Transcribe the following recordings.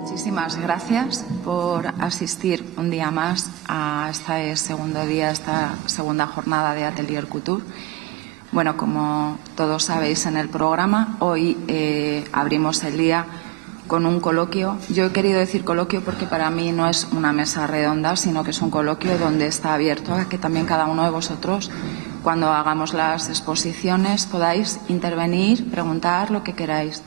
Muchísimas gracias por asistir un día más a este segundo día, esta segunda jornada de Atelier Couture. Bueno, como todos sabéis en el programa, hoy abrimos el día con un coloquio. Yo he querido decir coloquio porque para mí no es una mesa redonda, sino que es un coloquio donde está abierto a que también cada uno de vosotros, cuando hagamos las exposiciones, podáis intervenir, preguntar lo que queráis.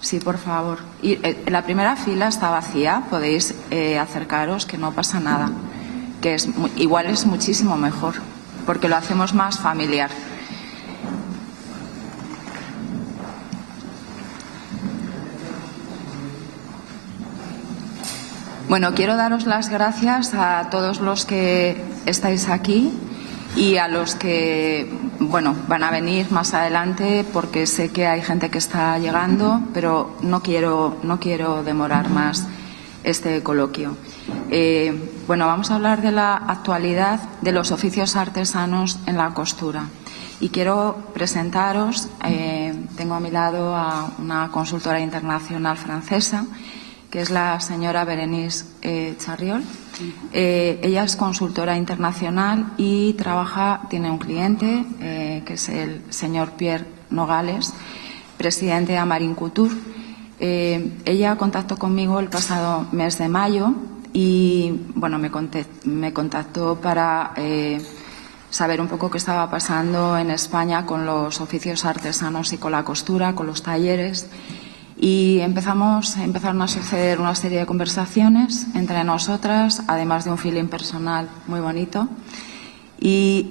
Sí, por favor. Y la primera fila está vacía, podéis acercaros, que no pasa nada. Que igual es muchísimo mejor, porque lo hacemos más familiar. Bueno, quiero daros las gracias a todos los que estáis aquí y a los que, bueno, van a venir más adelante, porque sé que hay gente que está llegando, pero no quiero demorar más este coloquio. Bueno, vamos a hablar de la actualidad de los oficios artesanos en la costura. Y quiero presentaros, tengo a mi lado a una consultora internacional francesa, que es la señora Bérénice Charriol. Ella es consultora internacional y tiene un cliente, que es el señor Pierre Nogales, presidente de Amarin Couture. Ella contactó conmigo el pasado mes de mayo y bueno, me contactó para saber un poco qué estaba pasando en España con los oficios artesanos y con la costura, con los talleres. Y empezaron a suceder una serie de conversaciones entre nosotras, además de un feeling personal muy bonito. Y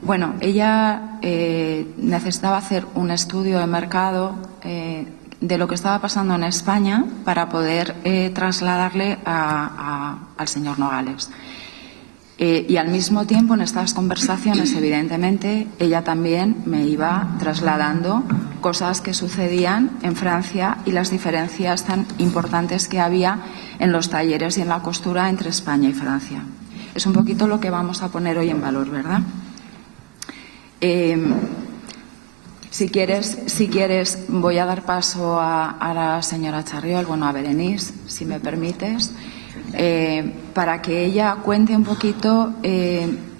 bueno, ella necesitaba hacer un estudio de mercado de lo que estaba pasando en España para poder trasladarle al señor Nogales. Y al mismo tiempo, en estas conversaciones, evidentemente, ella también me iba trasladando cosas que sucedían en Francia y las diferencias tan importantes que había en los talleres y en la costura entre España y Francia. Es un poquito lo que vamos a poner hoy en valor, ¿verdad? Si quieres, voy a dar paso a la señora Charriol, bueno, a Bérénice, si me permites, para que ella cuente un poquito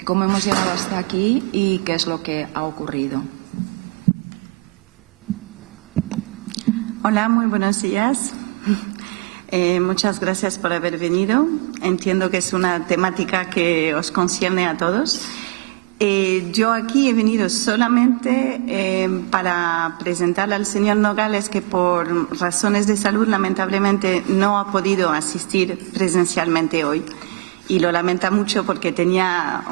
cómo hemos llegado hasta aquí y qué es lo que ha ocurrido. Hola, muy buenos días. Muchas gracias por haber venido. Entiendo que es una temática que os concierne a todos. Yo aquí he venido solamente para presentarle al señor Nogales, que por razones de salud lamentablemente no ha podido asistir presencialmente hoy. Y lo lamenta mucho porque tenía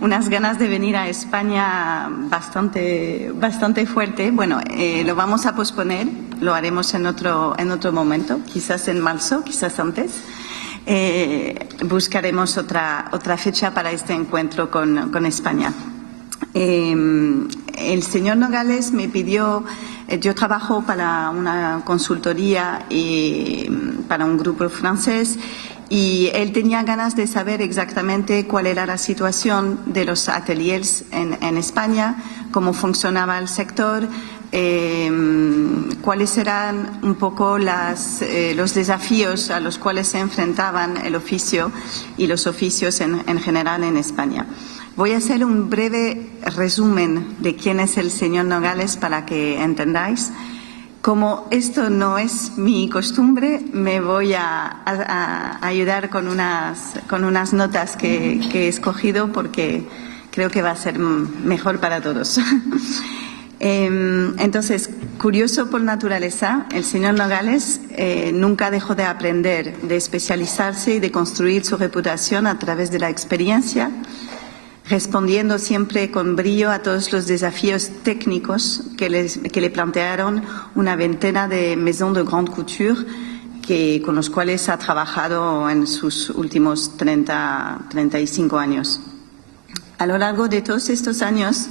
unas ganas de venir a España bastante fuerte. Bueno, lo vamos a posponer, lo haremos en otro momento, quizás en marzo, quizás antes. Buscaremos otra fecha para este encuentro con España. El señor Nogales me pidió, yo trabajo para una consultoría y para un grupo francés, y él tenía ganas de saber exactamente cuál era la situación de los ateliers en España, cómo funcionaba el sector, cuáles eran un poco los desafíos a los cuales se enfrentaban el oficio y los oficios en general en España. Voy a hacer un breve resumen de quién es el señor Nogales para que entendáis. Como esto no es mi costumbre, me voy a ayudar con unas notas que he escogido porque creo que va a ser mejor para todos. Entonces, curioso por naturaleza, el señor Nogales nunca dejó de aprender, de especializarse y de construir su reputación a través de la experiencia, respondiendo siempre con brío a todos los desafíos técnicos que le plantearon una veintena de maisons de grande couture con los cuales ha trabajado en sus últimos 35 años. A lo largo de todos estos años,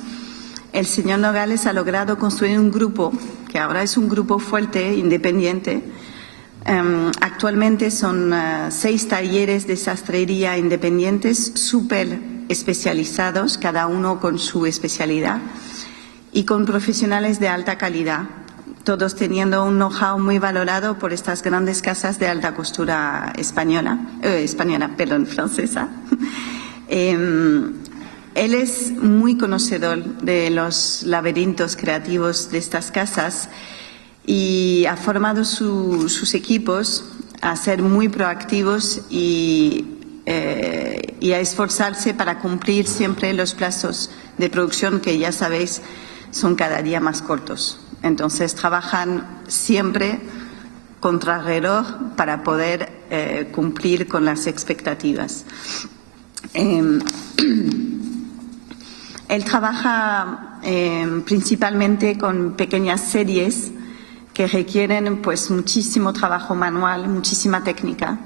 el señor Nogales ha logrado construir un grupo, que ahora es un grupo fuerte, independiente, Actualmente son 6 talleres de sastrería independientes súper especializados, cada uno con su especialidad, y con profesionales de alta calidad, todos teniendo un know-how muy valorado por estas grandes casas de alta costura francesa. Él es muy conocedor de los laberintos creativos de estas casas y ha formado sus equipos a ser muy proactivos y a esforzarse para cumplir siempre los plazos de producción que ya sabéis son cada día más cortos. Entonces trabajan siempre contrarreloj para poder cumplir con las expectativas. Él trabaja principalmente con pequeñas series que requieren pues muchísimo trabajo manual, muchísima técnica,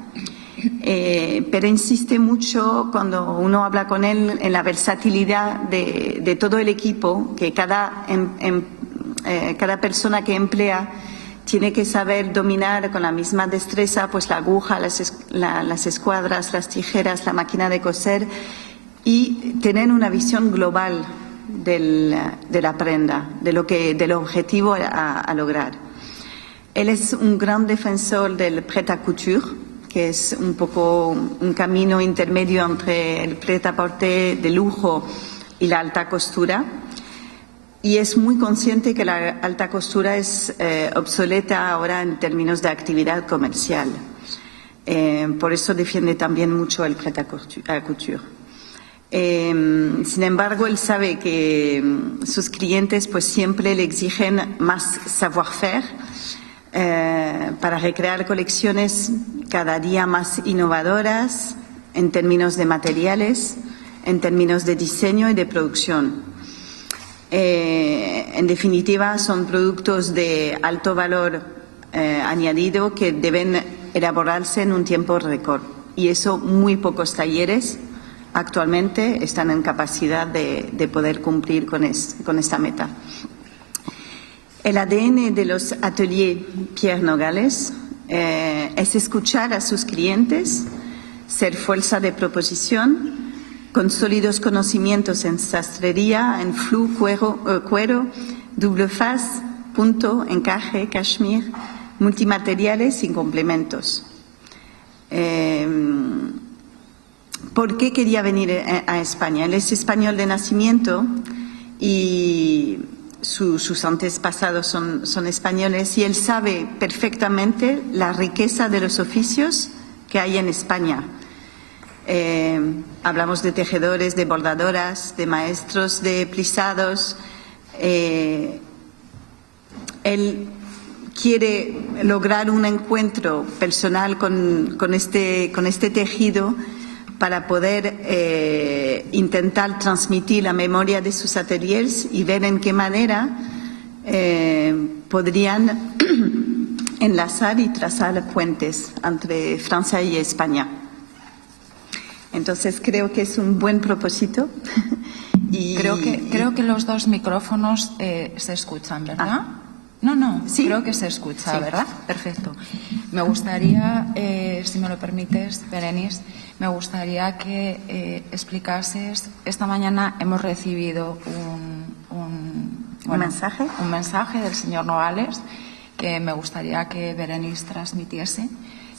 pero insiste mucho cuando uno habla con él en la versatilidad de todo el equipo, que cada persona que emplea tiene que saber dominar con la misma destreza pues la aguja, las escuadras, las tijeras, la máquina de coser y tener una visión global de la prenda, del objetivo a lograr. Él es un gran defensor del prêt-à-couture, que es un poco un camino intermedio entre el prêt-à-porter de lujo y la alta costura. Y es muy consciente que la alta costura es obsoleta ahora en términos de actividad comercial. Por eso defiende también mucho el prêt-à-couture. Sin embargo, él sabe que sus clientes pues siempre le exigen más savoir-faire para recrear colecciones cada día más innovadoras en términos de materiales, en términos de diseño y de producción. En definitiva, son productos de alto valor añadido que deben elaborarse en un tiempo récord. Y eso muy pocos talleres actualmente están en capacidad de poder cumplir con esta meta. El ADN de los ateliers Pierre Nogales es escuchar a sus clientes, ser fuerza de proposición, con sólidos conocimientos en sastrería, en flux, cuero, double faz, punto, encaje, cashmere, multimateriales y complementos. ¿Por qué quería venir a España? Él es español de nacimiento y sus antepasados son españoles y él sabe perfectamente la riqueza de los oficios que hay en España. Hablamos de tejedores, de bordadoras, de maestros de plisados. Él quiere lograr un encuentro personal con este tejido para poder intentar transmitir la memoria de sus ateliers y ver en qué manera podrían enlazar y trazar puentes entre Francia y España. Entonces creo que es un buen propósito. Creo que los dos micrófonos se escuchan, ¿verdad? No, ¿sí? Creo que se escucha, sí. ¿Verdad? Perfecto. Me gustaría, si me lo permites, Berenice, me gustaría que explicases. Esta mañana hemos recibido ¿Un mensaje? Un mensaje del señor Nogales que me gustaría que Berenice transmitiese.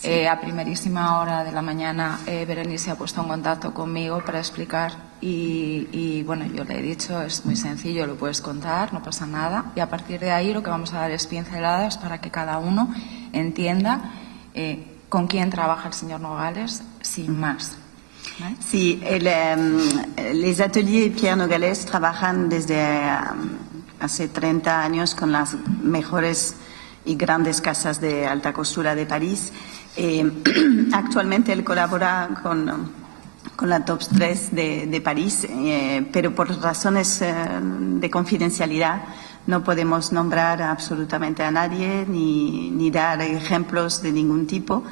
Sí. A primerísima hora de la mañana Berenice se ha puesto en contacto conmigo para explicar y bueno, yo le he dicho, es muy sencillo, lo puedes contar, no pasa nada, y a partir de ahí lo que vamos a dar es pinceladas para que cada uno entienda con quién trabaja el señor Nogales, sin más. ¿Vale? Sí, les ateliers Pierre Nogales trabajan desde hace 30 años con las mejores y grandes casas de alta costura de París. Actualmente él colabora con la Top 3 de París, pero por razones de confidencialidad no podemos nombrar absolutamente a nadie ni dar ejemplos de ningún tipo.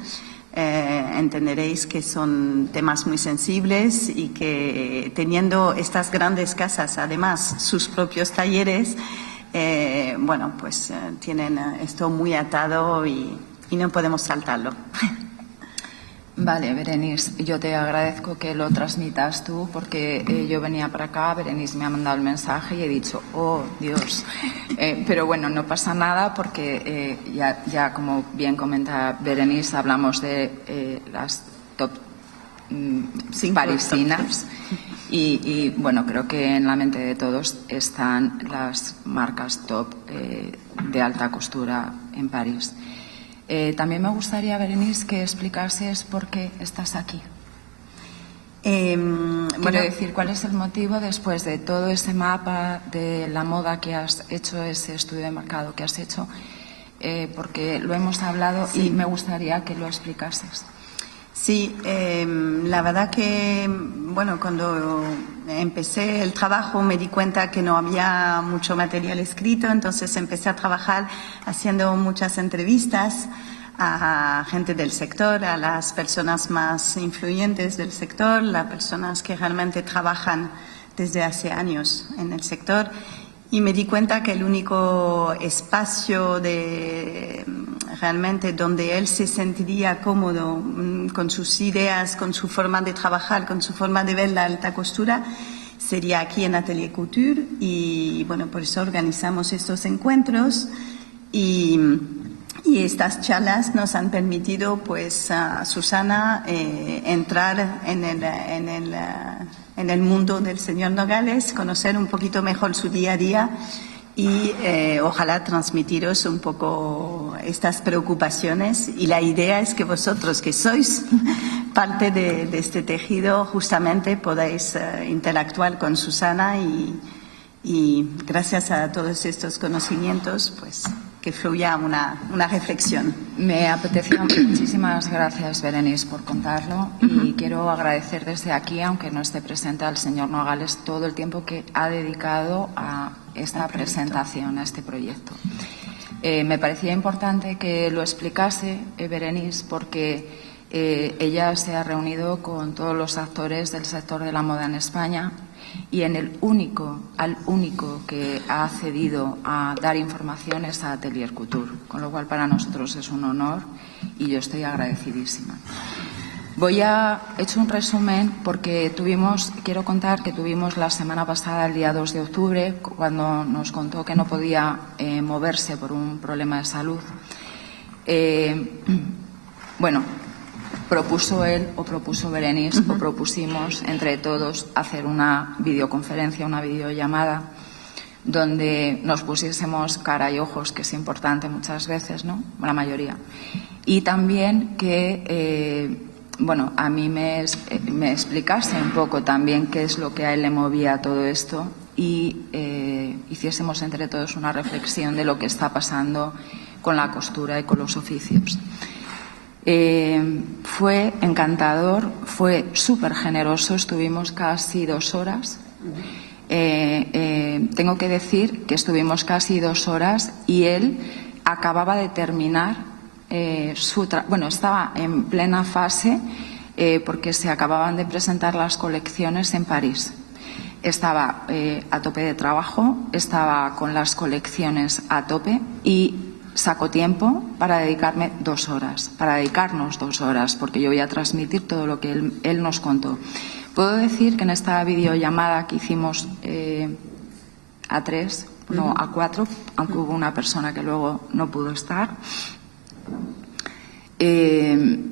Entenderéis que son temas muy sensibles y que teniendo estas grandes casas, además sus propios talleres, bueno, pues tienen esto muy atado y y no podemos saltarlo. Vale, Berenice, yo te agradezco que lo transmitas tú porque yo venía para acá, Berenice me ha mandado el mensaje y he dicho, oh, Dios. Pero bueno, no pasa nada porque ya como bien comenta Berenice, hablamos de las top parisinas y bueno, creo que en la mente de todos están las marcas top de alta costura en París. También me gustaría, Berenice, que explicases por qué estás aquí. Quiero decir, ¿cuál es el motivo después de todo ese mapa de la moda que has hecho, ese estudio de mercado que has hecho? Porque lo hemos hablado y me gustaría que lo explicases. Sí, la verdad que, bueno, cuando empecé el trabajo me di cuenta que no había mucho material escrito, entonces empecé a trabajar haciendo muchas entrevistas a gente del sector, a las personas más influyentes del sector, las personas que realmente trabajan desde hace años en el sector. Y me di cuenta que el único espacio realmente donde él se sentiría cómodo con sus ideas, con su forma de trabajar, con su forma de ver la alta costura, sería aquí en Atelier Couture. Y bueno, por eso organizamos estos encuentros y estas charlas nos han permitido, pues, a Susana entrar en el mundo del señor Nogales, conocer un poquito mejor su día a día y ojalá transmitiros un poco estas preocupaciones. Y la idea es que vosotros, que sois parte de este tejido, justamente podáis interactuar con Susana y gracias a todos estos conocimientos, pues, que fluya una reflexión. Me apetecía. Muchísimas gracias, Berenice, por contarlo. Y quiero agradecer desde aquí, aunque no esté presente, al señor Nogales todo el tiempo que ha dedicado a esta presentación, a este proyecto. Me parecía importante que lo explicase, Berenice, porque ella se ha reunido con todos los actores del sector de la moda en España y al único que ha accedido a dar información es a Atelier Couture, con lo cual para nosotros es un honor y yo estoy agradecidísima. He hecho un resumen porque quiero contar que tuvimos la semana pasada, el día 2 de octubre, cuando nos contó que no podía moverse por un problema de salud. Propuso él o propuso Berenice o propusimos entre todos hacer una videoconferencia, una videollamada donde nos pusiésemos cara y ojos, que es importante muchas veces, ¿no? La mayoría. Y también que, a mí me explicase un poco también qué es lo que a él le movía a todo esto y hiciésemos entre todos una reflexión de lo que está pasando con la costura y con los oficios. Fue encantador, fue súper generoso, estuvimos casi 2 horas. Tengo que decir que estuvimos casi 2 horas y él acababa de terminar estaba en plena fase porque se acababan de presentar las colecciones en París. Estaba a tope de trabajo, estaba con las colecciones a tope y sacó tiempo para dedicarnos 2 horas, porque yo voy a transmitir todo lo que él nos contó. Puedo decir que en esta videollamada que hicimos a 3, no a 4, aunque hubo una persona que luego no pudo estar, él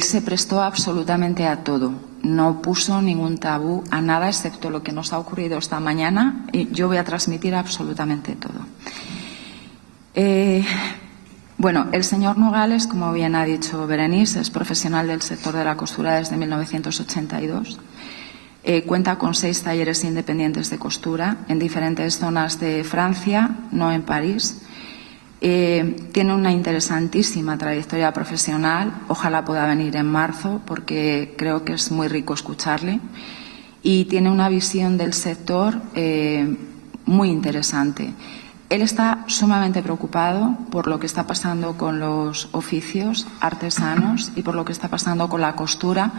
se prestó absolutamente a todo. No puso ningún tabú a nada excepto lo que nos ha ocurrido esta mañana y yo voy a transmitir absolutamente todo. El señor Nogales, como bien ha dicho Berenice, es profesional del sector de la costura desde 1982. Cuenta con 6 talleres independientes de costura en diferentes zonas de Francia, no en París. Tiene una interesantísima trayectoria profesional. Ojalá pueda venir en marzo porque creo que es muy rico escucharle. Y tiene una visión del sector muy interesante. Él está sumamente preocupado por lo que está pasando con los oficios artesanos y por lo que está pasando con la costura,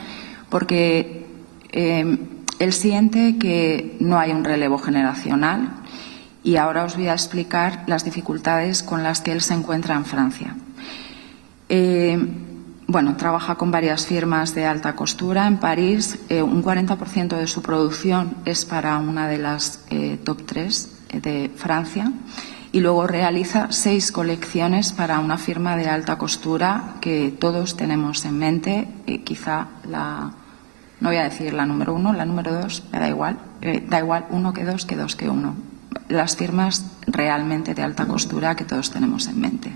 porque él siente que no hay un relevo generacional y ahora os voy a explicar las dificultades con las que él se encuentra en Francia. Bueno, trabaja con varias firmas de alta costura en París. Un 40% de su producción es para una de las top 3 de Francia. Y luego realiza 6 colecciones para una firma de alta costura que todos tenemos en mente. Quizá no voy a decir la número 1, la número 2, me da igual. Da igual 1 que 2, que 2 que 1. Las firmas realmente de alta costura que todos tenemos en mente.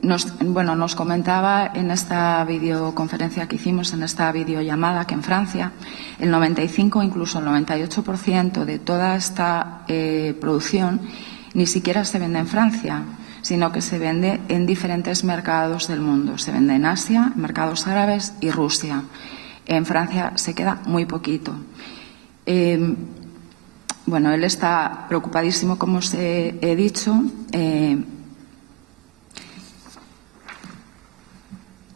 Nos comentaba en esta videoconferencia que hicimos, en esta videollamada, que en Francia el 95, incluso el 98% de toda esta producción ni siquiera se vende en Francia, sino que se vende en diferentes mercados del mundo. Se vende en Asia, en mercados árabes y Rusia. En Francia se queda muy poquito. Bueno, él está preocupadísimo, como os he dicho.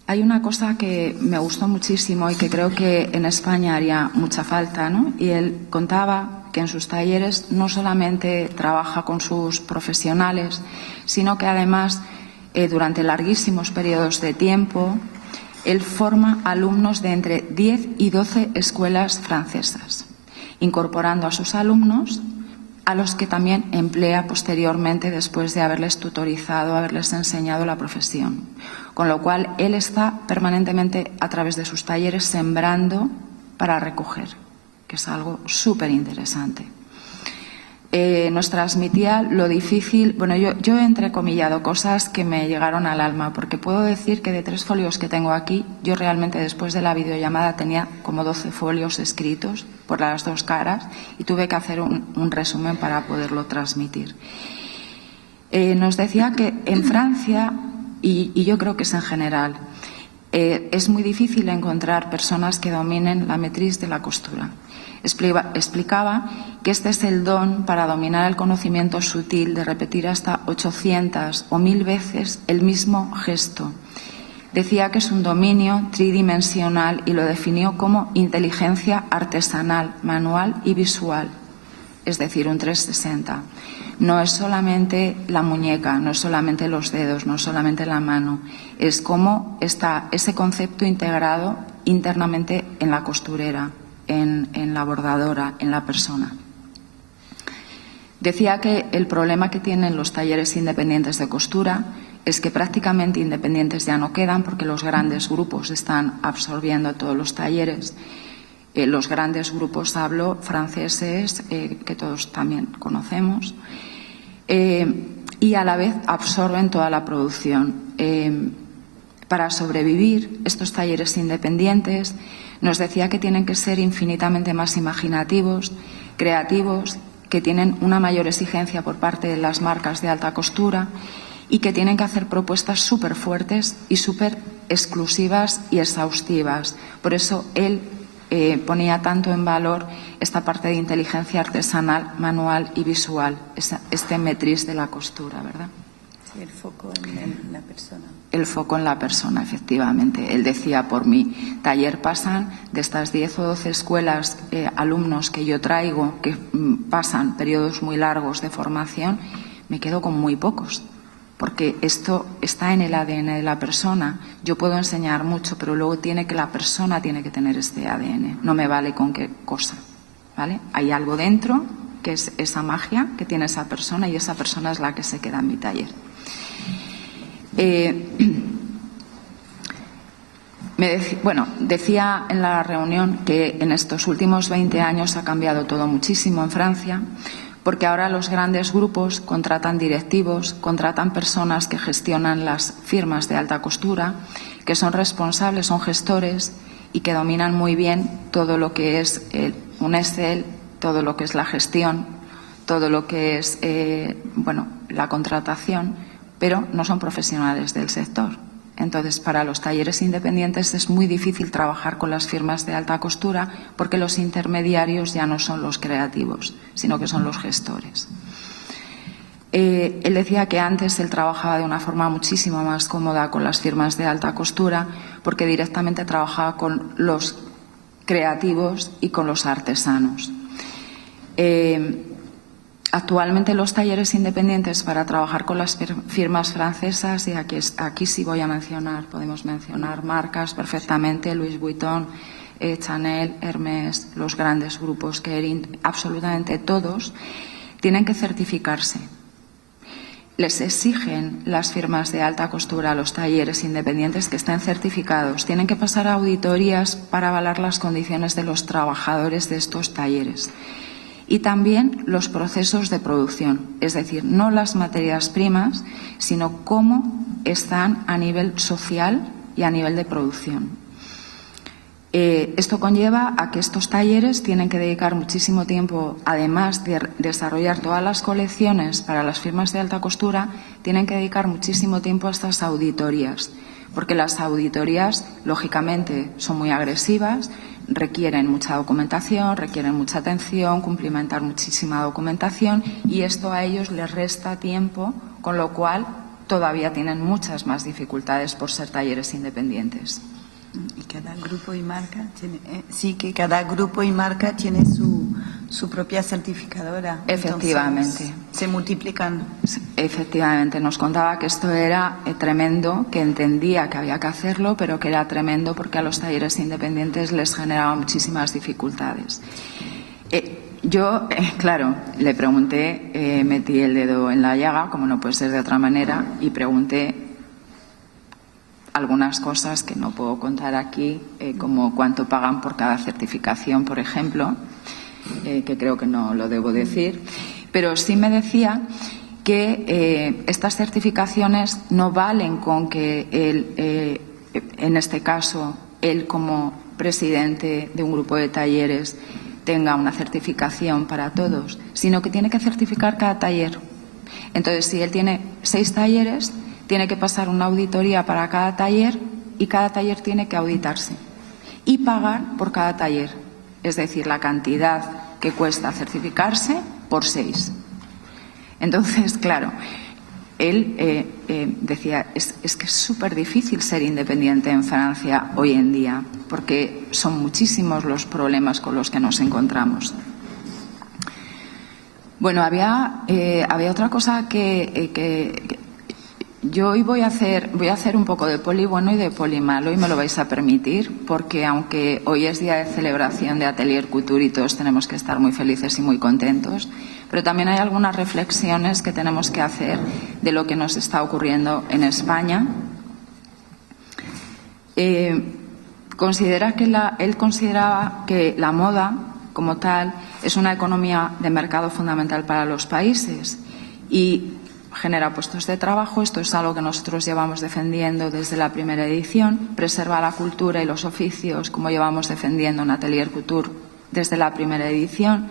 Hay una cosa que me gustó muchísimo y que creo que en España haría mucha falta, ¿no? Y él contaba que en sus talleres no solamente trabaja con sus profesionales, sino que además, durante larguísimos periodos de tiempo, él forma alumnos de entre 10 y 12 escuelas francesas, incorporando a sus alumnos, a los que también emplea posteriormente después de haberles tutorizado, haberles enseñado la profesión. Con lo cual, él está permanentemente, a través de sus talleres, sembrando para recoger, que es algo súper interesante. Nos transmitía lo difícil. Bueno, yo he entrecomillado cosas que me llegaron al alma, porque puedo decir que de 3 folios que tengo aquí, yo realmente después de la videollamada tenía como 12 folios escritos por las 2 caras y tuve que hacer un resumen para poderlo transmitir. Nos decía que en Francia, y yo creo que es en general, es muy difícil encontrar personas que dominen la matriz de la costura. Explicaba que este es el don para dominar el conocimiento sutil de repetir hasta 800 o 1000 veces el mismo gesto. Decía que es un dominio tridimensional y lo definió como inteligencia artesanal, manual y visual, es decir, un 360. No es solamente la muñeca, no es solamente los dedos, no es solamente la mano, es cómo está ese concepto integrado internamente en la costurera, en la bordadora, en la persona. Decía que el problema que tienen los talleres independientes de costura es que prácticamente independientes ya no quedan, porque los grandes grupos están absorbiendo todos los talleres. Los grandes grupos, hablo, franceses, que todos también conocemos, y a la vez absorben toda la producción. Para sobrevivir, estos talleres independientes, nos decía que tienen que ser infinitamente más imaginativos, creativos, que tienen una mayor exigencia por parte de las marcas de alta costura y que tienen que hacer propuestas súper fuertes y súper exclusivas y exhaustivas. Por eso él ponía tanto en valor esta parte de inteligencia artesanal, manual y visual, este matriz de la costura, ¿verdad? Sí, el foco en la persona. El foco en la persona, efectivamente. Él decía, por mi taller pasan de estas 10 o 12 escuelas, alumnos que yo traigo, que pasan periodos muy largos de formación, me quedo con muy pocos, porque esto está en el ADN de la persona. Yo puedo enseñar mucho, pero luego la persona tiene que tener este ADN. No me vale con qué cosa, ¿vale? Hay algo dentro que es esa magia que tiene esa persona y esa persona es la que se queda en mi taller. Decía en la reunión que en estos últimos 20 años ha cambiado todo muchísimo en Francia, porque ahora los grandes grupos contratan directivos, contratan personas que gestionan las firmas de alta costura, que son responsables, son gestores y que dominan muy bien todo lo que es un Excel, todo lo que es la gestión, todo lo que es la contratación, pero no son profesionales del sector. Entonces, para los talleres independientes es muy difícil trabajar con las firmas de alta costura porque los intermediarios ya no son los creativos, sino que son los gestores. Él decía que antes él trabajaba de una forma muchísimo más cómoda con las firmas de alta costura porque directamente trabajaba con los creativos y con los artesanos. Actualmente los talleres independientes para trabajar con las firmas francesas, y aquí sí voy a mencionar, podemos mencionar marcas perfectamente, Louis Vuitton, Chanel, Hermès, los grandes grupos Kering, absolutamente todos, tienen que certificarse. Les exigen las firmas de alta costura a los talleres independientes que estén certificados. Tienen que pasar auditorías para avalar las condiciones de los trabajadores de estos talleres. Y también los procesos de producción, es decir, no las materias primas, sino cómo están a nivel social y a nivel de producción. Esto conlleva a que estos talleres tienen que dedicar muchísimo tiempo, además de desarrollar todas las colecciones para las firmas de alta costura, tienen que dedicar muchísimo tiempo a estas auditorías, porque las auditorías, lógicamente, son muy agresivas, requieren mucha documentación, requieren mucha atención, cumplimentar muchísima documentación, y esto a ellos les resta tiempo, con lo cual todavía tienen muchas más dificultades por ser talleres independientes. Y cada grupo y marca tiene, que cada grupo y marca tiene su propia certificadora. Efectivamente. Entonces, se multiplican. Efectivamente, nos contaba que esto era tremendo, que entendía que había que hacerlo, pero que era tremendo porque a los talleres independientes les generaba muchísimas dificultades. Yo, claro, le pregunté, metí el dedo en la llaga, como no puede ser de otra manera, y pregunté algunas cosas que no puedo contar aquí, como cuánto pagan por cada certificación, por ejemplo, que creo que no lo debo decir, pero sí me decía que estas certificaciones no valen con que él, en este caso, él como presidente de un grupo de talleres tenga una certificación para todos, sino que tiene que certificar cada taller. Entonces, si él tiene 6 talleres, tiene que pasar una auditoría para cada taller y cada taller tiene que auditarse y pagar por cada taller, es decir, la cantidad que cuesta certificarse por 6. Entonces, claro, él decía, es que es súper difícil ser independiente en Francia hoy en día, porque son muchísimos los problemas con los que nos encontramos. Bueno, había otra cosa que yo hoy voy a hacer un poco de poli bueno y de poli malo, y me lo vais a permitir, porque aunque hoy es día de celebración de Atelier Couture y todos tenemos que estar muy felices y muy contentos, pero también hay algunas reflexiones que tenemos que hacer de lo que nos está ocurriendo en España. Él consideraba que la moda, como tal, es una economía de mercado fundamental para los países y genera puestos de trabajo. Esto es algo que nosotros llevamos defendiendo desde la primera edición. Preserva la cultura y los oficios, como llevamos defendiendo en Atelier Couture desde la primera edición.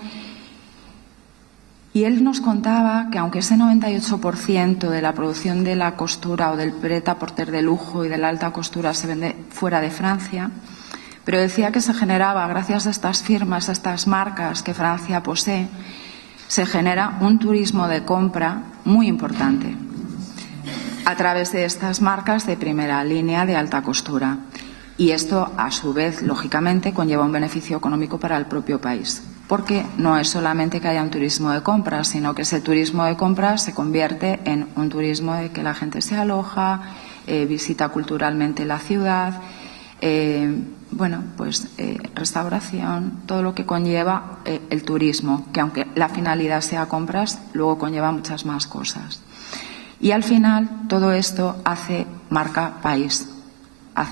Y él nos contaba que aunque ese 98% de la producción de la costura o del prêt-à-porter de lujo y de la alta costura se vende fuera de Francia, pero decía que se generaba, gracias a estas firmas, a estas marcas que Francia posee, se genera un turismo de compra muy importante a través de estas marcas de primera línea de alta costura. Y esto, a su vez, lógicamente, conlleva un beneficio económico para el propio país, porque no es solamente que haya un turismo de compra, sino que ese turismo de compra se convierte en un turismo de que la gente se aloja, visita culturalmente la ciudad, restauración, todo lo que conlleva el turismo, que aunque la finalidad sea compras, luego conlleva muchas más cosas. Y al final todo esto hace marca país.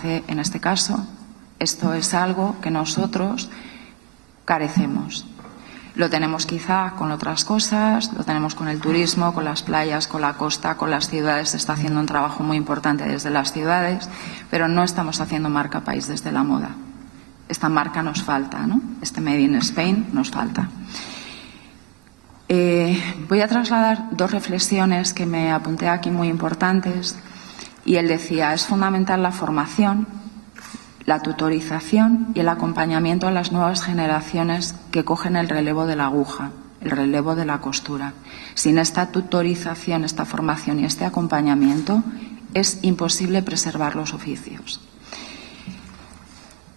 En este caso, esto es algo que nosotros carecemos. Lo tenemos quizá con otras cosas, lo tenemos con el turismo, con las playas, con la costa, con las ciudades. Se está haciendo un trabajo muy importante desde las ciudades, pero no estamos haciendo marca país desde la moda. Esta marca nos falta, ¿no? Este Made in Spain nos falta. Voy a trasladar 2 reflexiones que me apunté aquí muy importantes. Y él decía, es fundamental la formación, la tutorización y el acompañamiento a las nuevas generaciones que cogen el relevo de la aguja, el relevo de la costura. Sin esta tutorización, esta formación y este acompañamiento, es imposible preservar los oficios.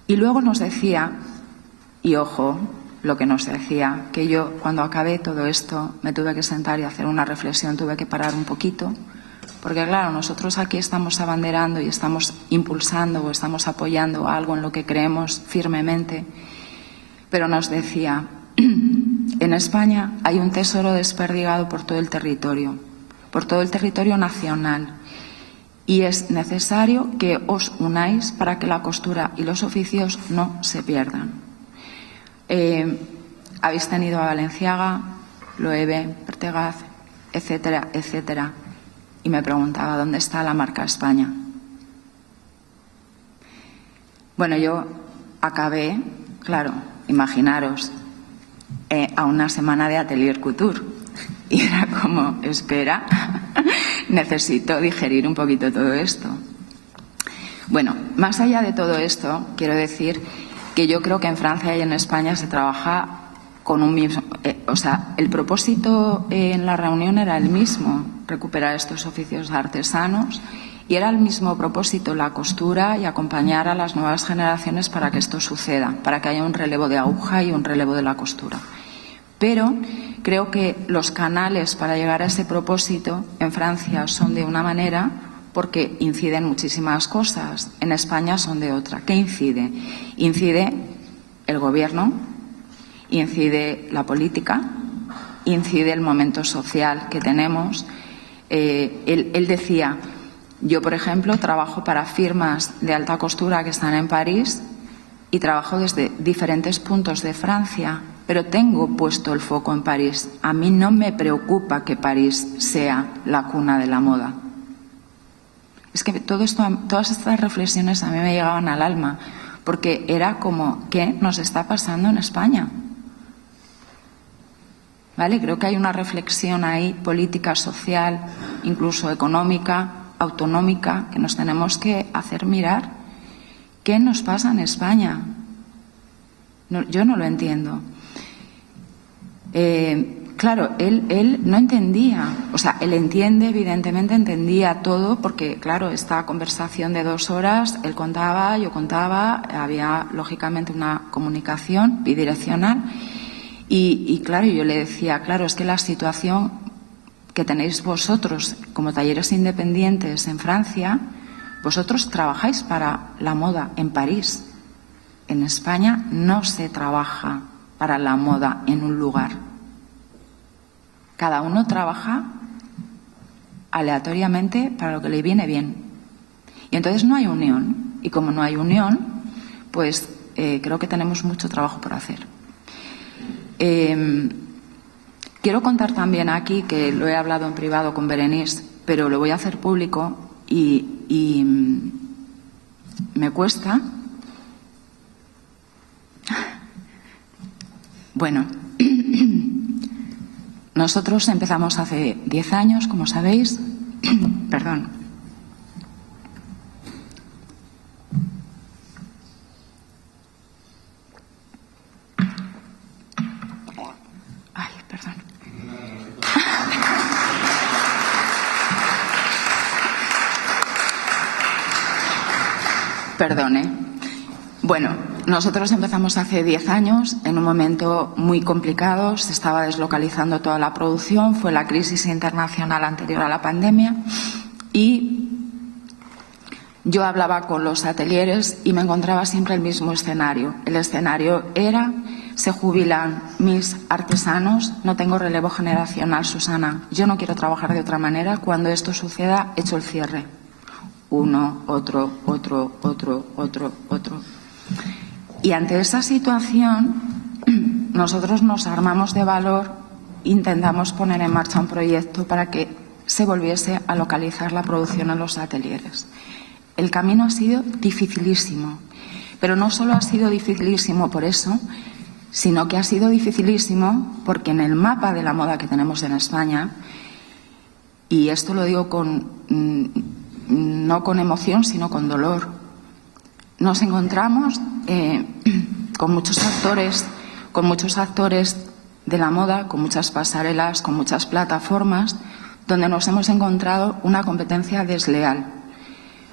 Y luego nos decía, y ojo, lo que nos decía, que yo cuando acabé todo esto me tuve que sentar y hacer una reflexión, tuve que parar un poquito, porque claro, nosotros aquí estamos abanderando y estamos impulsando o estamos apoyando algo en lo que creemos firmemente, pero nos decía, en España hay un tesoro desperdigado por todo el territorio nacional, y es necesario que os unáis para que la costura y los oficios no se pierdan. Habéis tenido a Balenciaga, Loewe, Pertegaz, etcétera, etcétera. Y me preguntaba, ¿dónde está la marca España? Bueno, yo acabé, claro, imaginaros, a una semana de Atelier Couture. Y era como, espera, necesito digerir un poquito todo esto. Bueno, más allá de todo esto, quiero decir que yo creo que en Francia y en España se trabaja con un mismo... el propósito en la reunión era el mismo, recuperar estos oficios artesanos, y era el mismo propósito la costura y acompañar a las nuevas generaciones para que esto suceda, para que haya un relevo de aguja y un relevo de la costura. Pero creo que los canales para llegar a ese propósito en Francia son de una manera porque inciden muchísimas cosas. En España son de otra. ¿Qué incide? Incide el gobierno, incide la política, incide el momento social que tenemos. Él decía, yo, por ejemplo, trabajo para firmas de alta costura que están en París y trabajo desde diferentes puntos de Francia, pero tengo puesto el foco en París. A mí no me preocupa que París sea la cuna de la moda. Es que todas estas reflexiones a mí me llegaban al alma, porque era como, ¿qué nos está pasando en España? ¿Vale? Creo que hay una reflexión ahí, política, social, incluso económica, autonómica, que nos tenemos que hacer mirar. ¿Qué nos pasa en España? No, yo no lo entiendo. Claro, él no entendía, o sea, él entiende, evidentemente entendía todo, porque, claro, esta conversación de 2 horas, él contaba, yo contaba, había, lógicamente, una comunicación bidireccional y claro, yo le decía, claro, es que la situación que tenéis vosotros como talleres independientes en Francia, vosotros trabajáis para la moda en París. En España no se trabaja para la moda en un lugar. Cada uno trabaja aleatoriamente para lo que le viene bien. Y entonces no hay unión. Y como no hay unión, pues creo que tenemos mucho trabajo por hacer. Quiero contar también aquí, que lo he hablado en privado con Berenice, pero lo voy a hacer público y me cuesta. Bueno, nosotros empezamos hace 10 años, como sabéis. Perdón. Ay, perdón. Perdone. Bueno, nosotros empezamos hace 10 años en un momento muy complicado, se estaba deslocalizando toda la producción, fue la crisis internacional anterior a la pandemia y yo hablaba con los atelieres y me encontraba siempre el mismo escenario. El escenario era, se jubilan mis artesanos, no tengo relevo generacional, Susana, yo no quiero trabajar de otra manera, cuando esto suceda, hecho el cierre. Uno, otro. Y ante esa situación, nosotros nos armamos de valor, intentamos poner en marcha un proyecto para que se volviese a localizar la producción en los atelieres. El camino ha sido dificilísimo, pero no solo ha sido dificilísimo por eso, sino que ha sido dificilísimo porque en el mapa de la moda que tenemos en España, y esto lo digo no con emoción, sino con dolor, nos encontramos con muchos actores de la moda, con muchas pasarelas, con muchas plataformas, donde nos hemos encontrado una competencia desleal.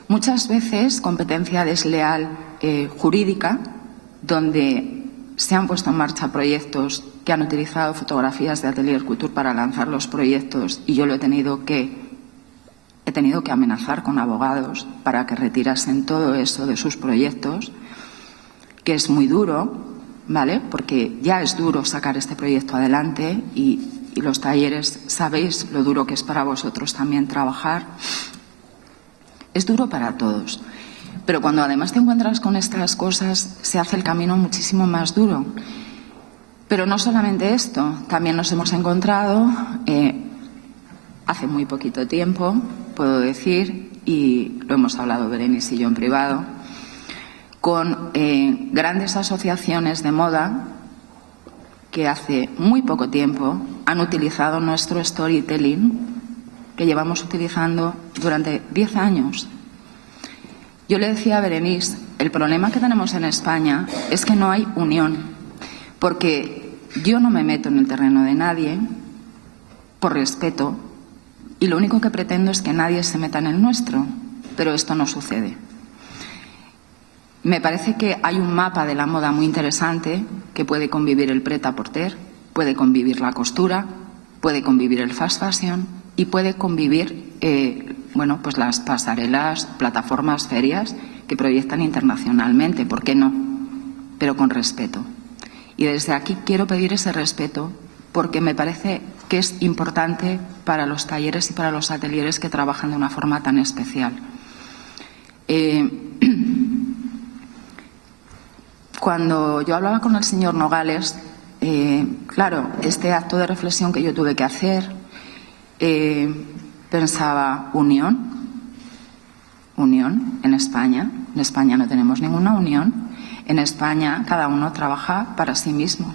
Muchas veces competencia desleal jurídica, donde se han puesto en marcha proyectos que han utilizado fotografías de Atelier Couture para lanzar los proyectos y yo he tenido que amenazar con abogados para que retirasen todo eso de sus proyectos, que es muy duro, ¿vale? Porque ya es duro sacar este proyecto adelante y los talleres sabéis lo duro que es para vosotros también trabajar. Es duro para todos. Pero cuando además te encuentras con estas cosas, se hace el camino muchísimo más duro. Pero no solamente esto, también nos hemos encontrado hace muy poquito tiempo, puedo decir, y lo hemos hablado Berenice y yo en privado, con grandes asociaciones de moda que hace muy poco tiempo han utilizado nuestro storytelling que llevamos utilizando durante 10 años. Yo le decía a Berenice, el problema que tenemos en España es que no hay unión, porque yo no me meto en el terreno de nadie por respeto y lo único que pretendo es que nadie se meta en el nuestro, pero esto no sucede. Me parece que hay un mapa de la moda muy interesante que puede convivir el prêt-à-porter, puede convivir la costura, puede convivir el fast fashion y puede convivir pues las pasarelas, plataformas, ferias que proyectan internacionalmente. ¿Por qué no? Pero con respeto. Y desde aquí quiero pedir ese respeto porque me parece que es importante para los talleres y para los atelieres que trabajan de una forma tan especial. Cuando yo hablaba con el señor Nogales, claro, este acto de reflexión que yo tuve que hacer, pensaba, unión en España. En España no tenemos ninguna unión. En España cada uno trabaja para sí mismo.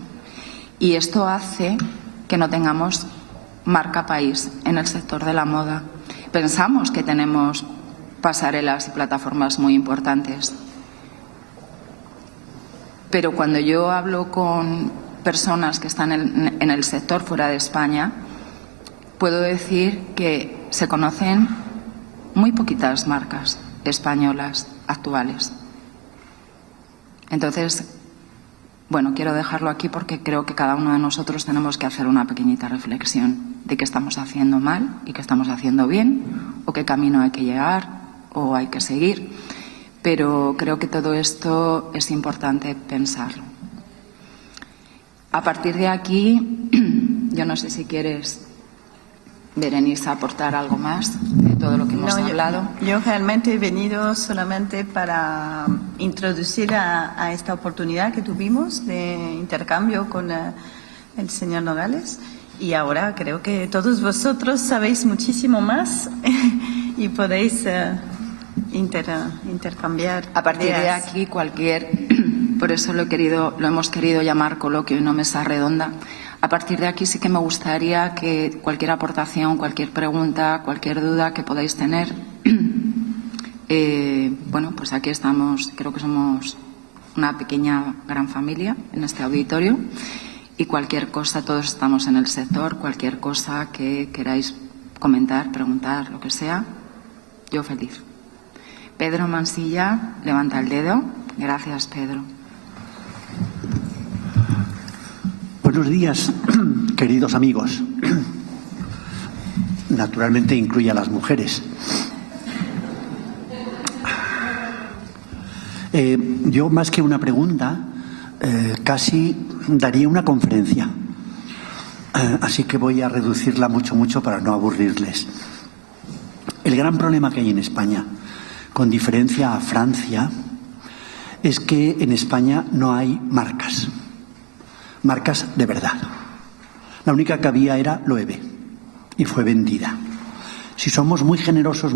Y esto hace que no tengamos marca país en el sector de la moda. Pensamos que tenemos pasarelas y plataformas muy importantes. Pero cuando yo hablo con personas que están en el sector fuera de España, puedo decir que se conocen muy poquitas marcas españolas actuales. Entonces, bueno, quiero dejarlo aquí porque creo que cada uno de nosotros tenemos que hacer una pequeñita reflexión de qué estamos haciendo mal y qué estamos haciendo bien, o qué camino hay que llegar o hay que seguir. Pero creo que todo esto es importante pensarlo. A partir de aquí, yo no sé si quieres, Berenice, aportar algo más de todo lo que hemos hablado. Yo realmente he venido solamente para introducir a esta oportunidad que tuvimos de intercambio con el señor Nogales. Y ahora creo que todos vosotros sabéis muchísimo más y podéis intercambiar. A partir ideas. de aquí, por eso lo hemos querido llamar coloquio y no mesa redonda. A partir de aquí sí que me gustaría que cualquier aportación, cualquier pregunta, cualquier duda que podáis tener, pues aquí estamos, creo que somos una pequeña gran familia en este auditorio y cualquier cosa, todos estamos en el sector, cualquier cosa que queráis comentar, preguntar, lo que sea, yo feliz. Pedro Mansilla, levanta el dedo. Gracias, Pedro. Buenos días, queridos amigos. Naturalmente incluye a las mujeres. Yo, más que una pregunta, casi daría una conferencia. Así que voy a reducirla mucho para no aburrirles. El gran problema que hay en España, con diferencia a Francia, es que en España no hay marcas de verdad. La única que había era Loewe y fue vendida. Si somos muy generosos,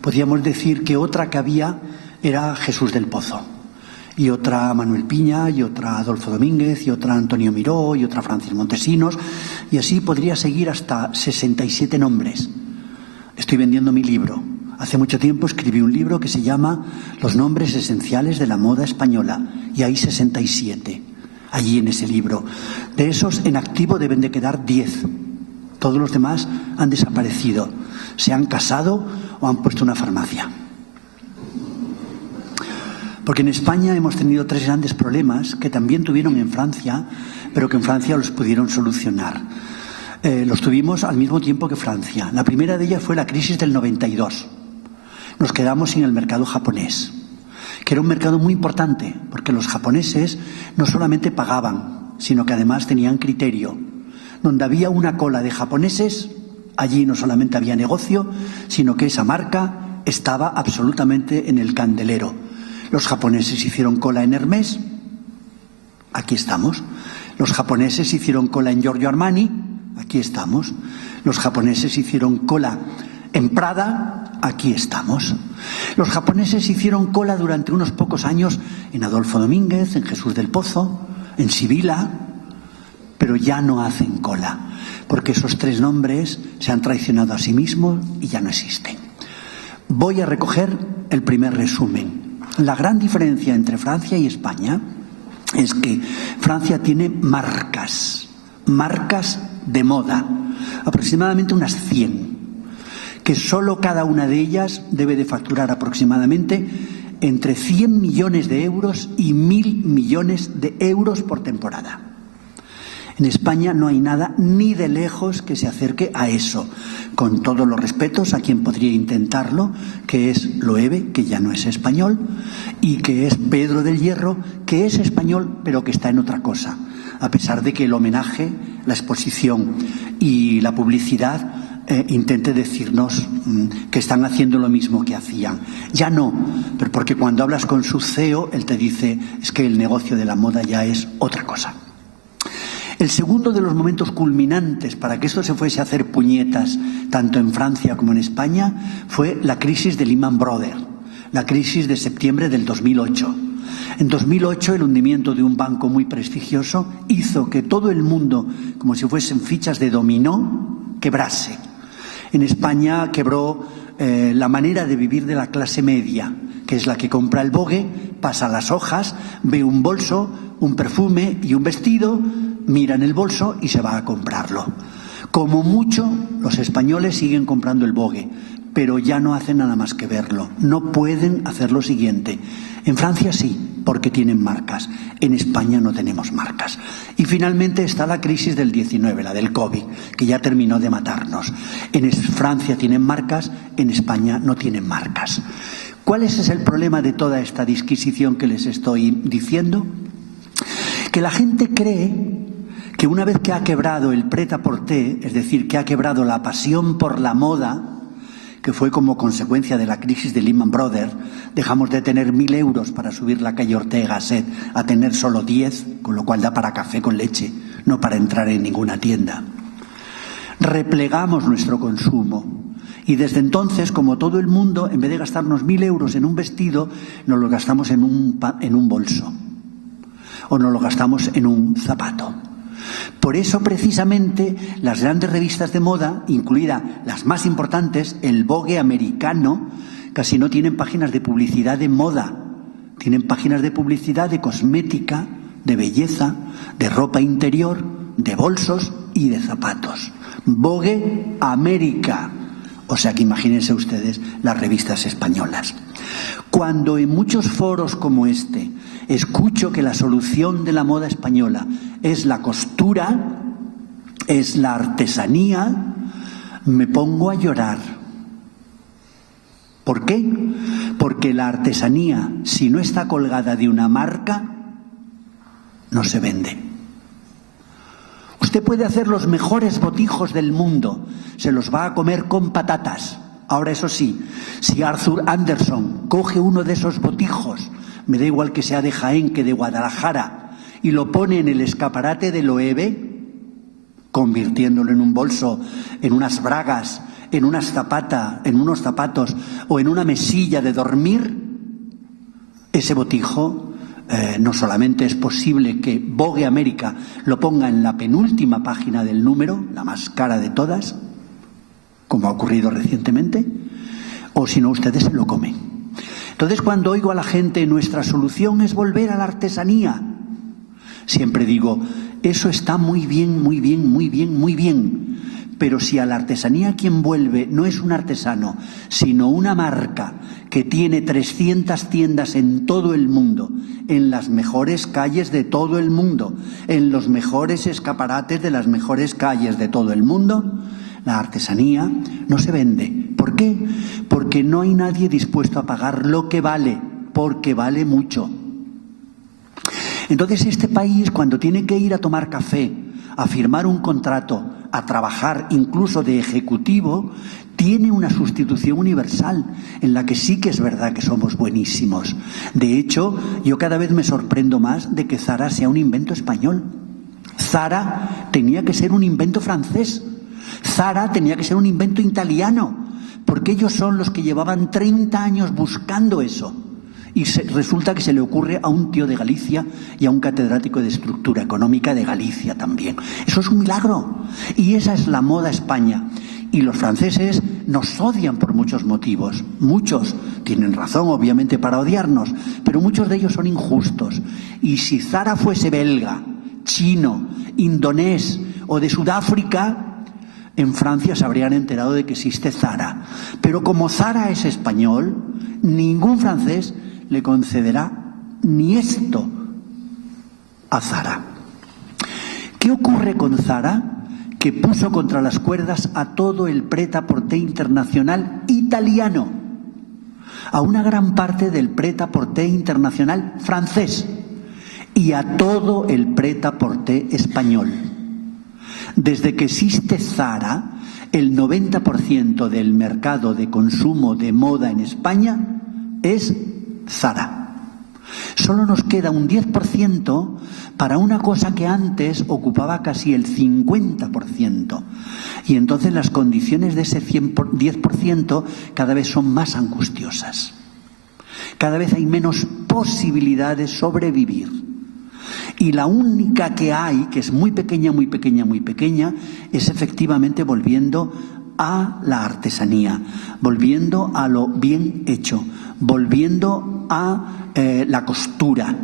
podríamos decir que otra que había era Jesús del Pozo, y otra Manuel Piña, y otra Adolfo Domínguez, y otra Antonio Miró, y otra Francis Montesinos, y así podría seguir hasta 67 nombres. Estoy vendiendo mi libro. Hace mucho tiempo escribí un libro que se llama Los nombres esenciales de la moda española, y hay 67 allí en ese libro. De esos, en activo deben de quedar 10. Todos los demás han desaparecido, se han casado o han puesto una farmacia. Porque en España hemos tenido 3 grandes problemas que también tuvieron en Francia, pero que en Francia los pudieron solucionar. Los tuvimos al mismo tiempo que Francia. La primera de ellas fue la crisis del 92. Nos quedamos sin el mercado japonés, que era un mercado muy importante, porque los japoneses no solamente pagaban, sino que además tenían criterio. Donde había una cola de japoneses, allí no solamente había negocio, sino que esa marca estaba absolutamente en el candelero. Los japoneses hicieron cola en Hermès, aquí estamos. Los japoneses hicieron cola en Giorgio Armani, aquí estamos. Los japoneses hicieron cola en Prada, aquí estamos. Los japoneses hicieron cola durante unos pocos años en Adolfo Domínguez, en Jesús del Pozo, en Sibila, pero ya no hacen cola, porque esos 3 nombres se han traicionado a sí mismos y ya no existen. Voy a recoger el primer resumen. La gran diferencia entre Francia y España es que Francia tiene marcas de moda, aproximadamente unas 100, que solo cada una de ellas debe de facturar aproximadamente entre 100 millones de euros y 1.000 millones de euros por temporada. En España no hay nada ni de lejos que se acerque a eso, con todos los respetos a quien podría intentarlo, que es Loewe, que ya no es español, y que es Pedro del Hierro, que es español, pero que está en otra cosa, a pesar de que el homenaje, la exposición y la publicidad intente decirnos que están haciendo lo mismo que hacían. Ya no, pero porque cuando hablas con su CEO, él te dice es que el negocio de la moda ya es otra cosa. El segundo de los momentos culminantes para que esto se fuese a hacer puñetas, tanto en Francia como en España, fue la crisis de Lehman Brothers, la crisis de septiembre del 2008. En 2008, el hundimiento de un banco muy prestigioso hizo que todo el mundo, como si fuesen fichas de dominó, quebrase. En España quebró la manera de vivir de la clase media, que es la que compra el Vogue, pasa las hojas, ve un bolso, un perfume y un vestido, mira en el bolso y se va a comprarlo. Como mucho, los españoles siguen comprando el Vogue, pero ya no hacen nada más que verlo. No pueden hacer lo siguiente. En Francia sí, porque tienen marcas. En España no tenemos marcas. Y finalmente está la crisis del 19, la del COVID, que ya terminó de matarnos. En Francia tienen marcas, en España no tienen marcas. ¿Cuál es el problema de toda esta disquisición que les estoy diciendo? Que la gente cree que una vez que ha quebrado el prêt-à-porter, es decir, que ha quebrado la pasión por la moda, que fue como consecuencia de la crisis de Lehman Brothers, dejamos de tener 1.000 euros para subir la calle Ortega Gasset a tener solo 10, con lo cual da para café con leche, no para entrar en ninguna tienda. Replegamos nuestro consumo y desde entonces, como todo el mundo, en vez de gastarnos 1.000 euros en un vestido, nos lo gastamos en un bolso o nos lo gastamos en un zapato. Por eso, precisamente, las grandes revistas de moda, incluidas las más importantes, el Vogue americano, casi no tienen páginas de publicidad de moda. Tienen páginas de publicidad de cosmética, de belleza, de ropa interior, de bolsos y de zapatos. Vogue América. O sea que imagínense ustedes las revistas españolas. Cuando en muchos foros como este escucho que la solución de la moda española es la costura, es la artesanía, me pongo a llorar. ¿Por qué? Porque la artesanía, si no está colgada de una marca, no se vende. Usted puede hacer los mejores botijos del mundo, se los va a comer con patatas. Ahora, eso sí, si Arthur Anderson coge uno de esos botijos, me da igual que sea de Jaén que de Guadalajara, y lo pone en el escaparate de Loewe, convirtiéndolo en un bolso, en unas bragas, en unas zapatas, en unos zapatos o en una mesilla de dormir, ese botijo no solamente es posible que Vogue América lo ponga en la penúltima página del número, la más cara de todas, como ha ocurrido recientemente, o si no, ustedes se lo comen. Entonces, cuando oigo a la gente, nuestra solución es volver a la artesanía, siempre digo, eso está muy bien, muy bien, muy bien, muy bien, Pero si a la artesanía quien vuelve no es un artesano, sino una marca que tiene 300 tiendas en todo el mundo, en las mejores calles de todo el mundo, en los mejores escaparates de las mejores calles de todo el mundo, la artesanía no se vende. ¿Por qué? Porque no hay nadie dispuesto a pagar lo que vale, porque vale mucho. Entonces este país, cuando tiene que ir a tomar café, a firmar un contrato, a trabajar incluso de ejecutivo, tiene una sustitución universal en la que sí que es verdad que somos buenísimos. De hecho, yo cada vez me sorprendo más de que Zara sea un invento español. Zara tenía que ser un invento francés. Zara tenía que ser un invento italiano, porque ellos son los que llevaban 30 años buscando eso. Y resulta que se le ocurre a un tío de Galicia y a un catedrático de estructura económica de Galicia también. Eso es un milagro. Y esa es la moda España. Y los franceses nos odian por muchos motivos. Muchos tienen razón, obviamente, para odiarnos, pero muchos de ellos son injustos. Y si Zara fuese belga, chino, indonés o de Sudáfrica, en Francia se habrían enterado de que existe Zara. Pero como Zara es español, ningún francés le concederá ni esto a Zara. ¿Qué ocurre con Zara? Que puso contra las cuerdas a todo el prêt-à-porter internacional italiano, a una gran parte del prêt-à-porter internacional francés y a todo el prêt-à-porter español. Desde que existe Zara, el 90% del mercado de consumo de moda en España es Zara. Solo nos queda un 10% para una cosa que antes ocupaba casi el 50%. Y entonces las condiciones de ese 10% cada vez son más angustiosas. Cada vez hay menos posibilidad de sobrevivir. Y la única que hay, que es muy pequeña, muy pequeña, muy pequeña, es efectivamente volviendo a la artesanía, volviendo a lo bien hecho, volviendo a la costura,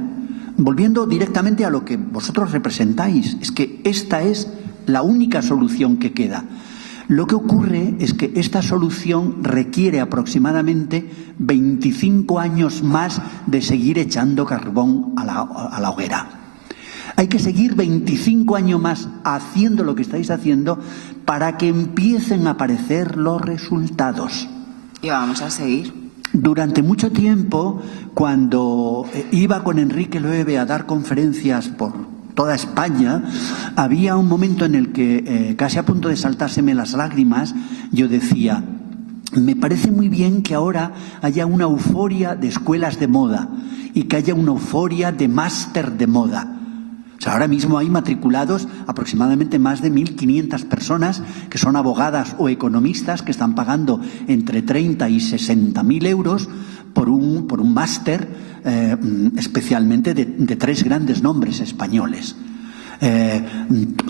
volviendo directamente a lo que vosotros representáis. Es que esta es la única solución que queda. Lo que ocurre es que esta solución requiere aproximadamente 25 años más de seguir echando carbón a la hoguera. Hay que seguir 25 años más haciendo lo que estáis haciendo para que empiecen a aparecer los resultados. Y vamos a seguir. Durante mucho tiempo, cuando iba con Enrique Loewe a dar conferencias por toda España, había un momento en el que, casi a punto de saltárseme las lágrimas, yo decía: me parece muy bien que ahora haya una euforia de escuelas de moda y que haya una euforia de máster de moda. O sea, ahora mismo hay matriculados aproximadamente más de 1.500 personas que son abogadas o economistas que están pagando entre 30 y 60.000 euros por un máster, especialmente de 3 grandes nombres españoles.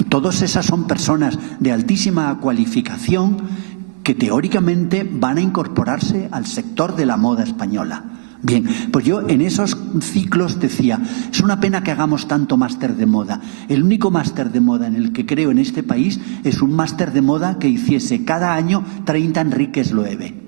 Todas esas son personas de altísima cualificación que teóricamente van a incorporarse al sector de la moda española. Bien, pues yo en esos ciclos decía, es una pena que hagamos tanto máster de moda. El único máster de moda en el que creo en este país es un máster de moda que hiciese cada año 30 Enriques Loewe.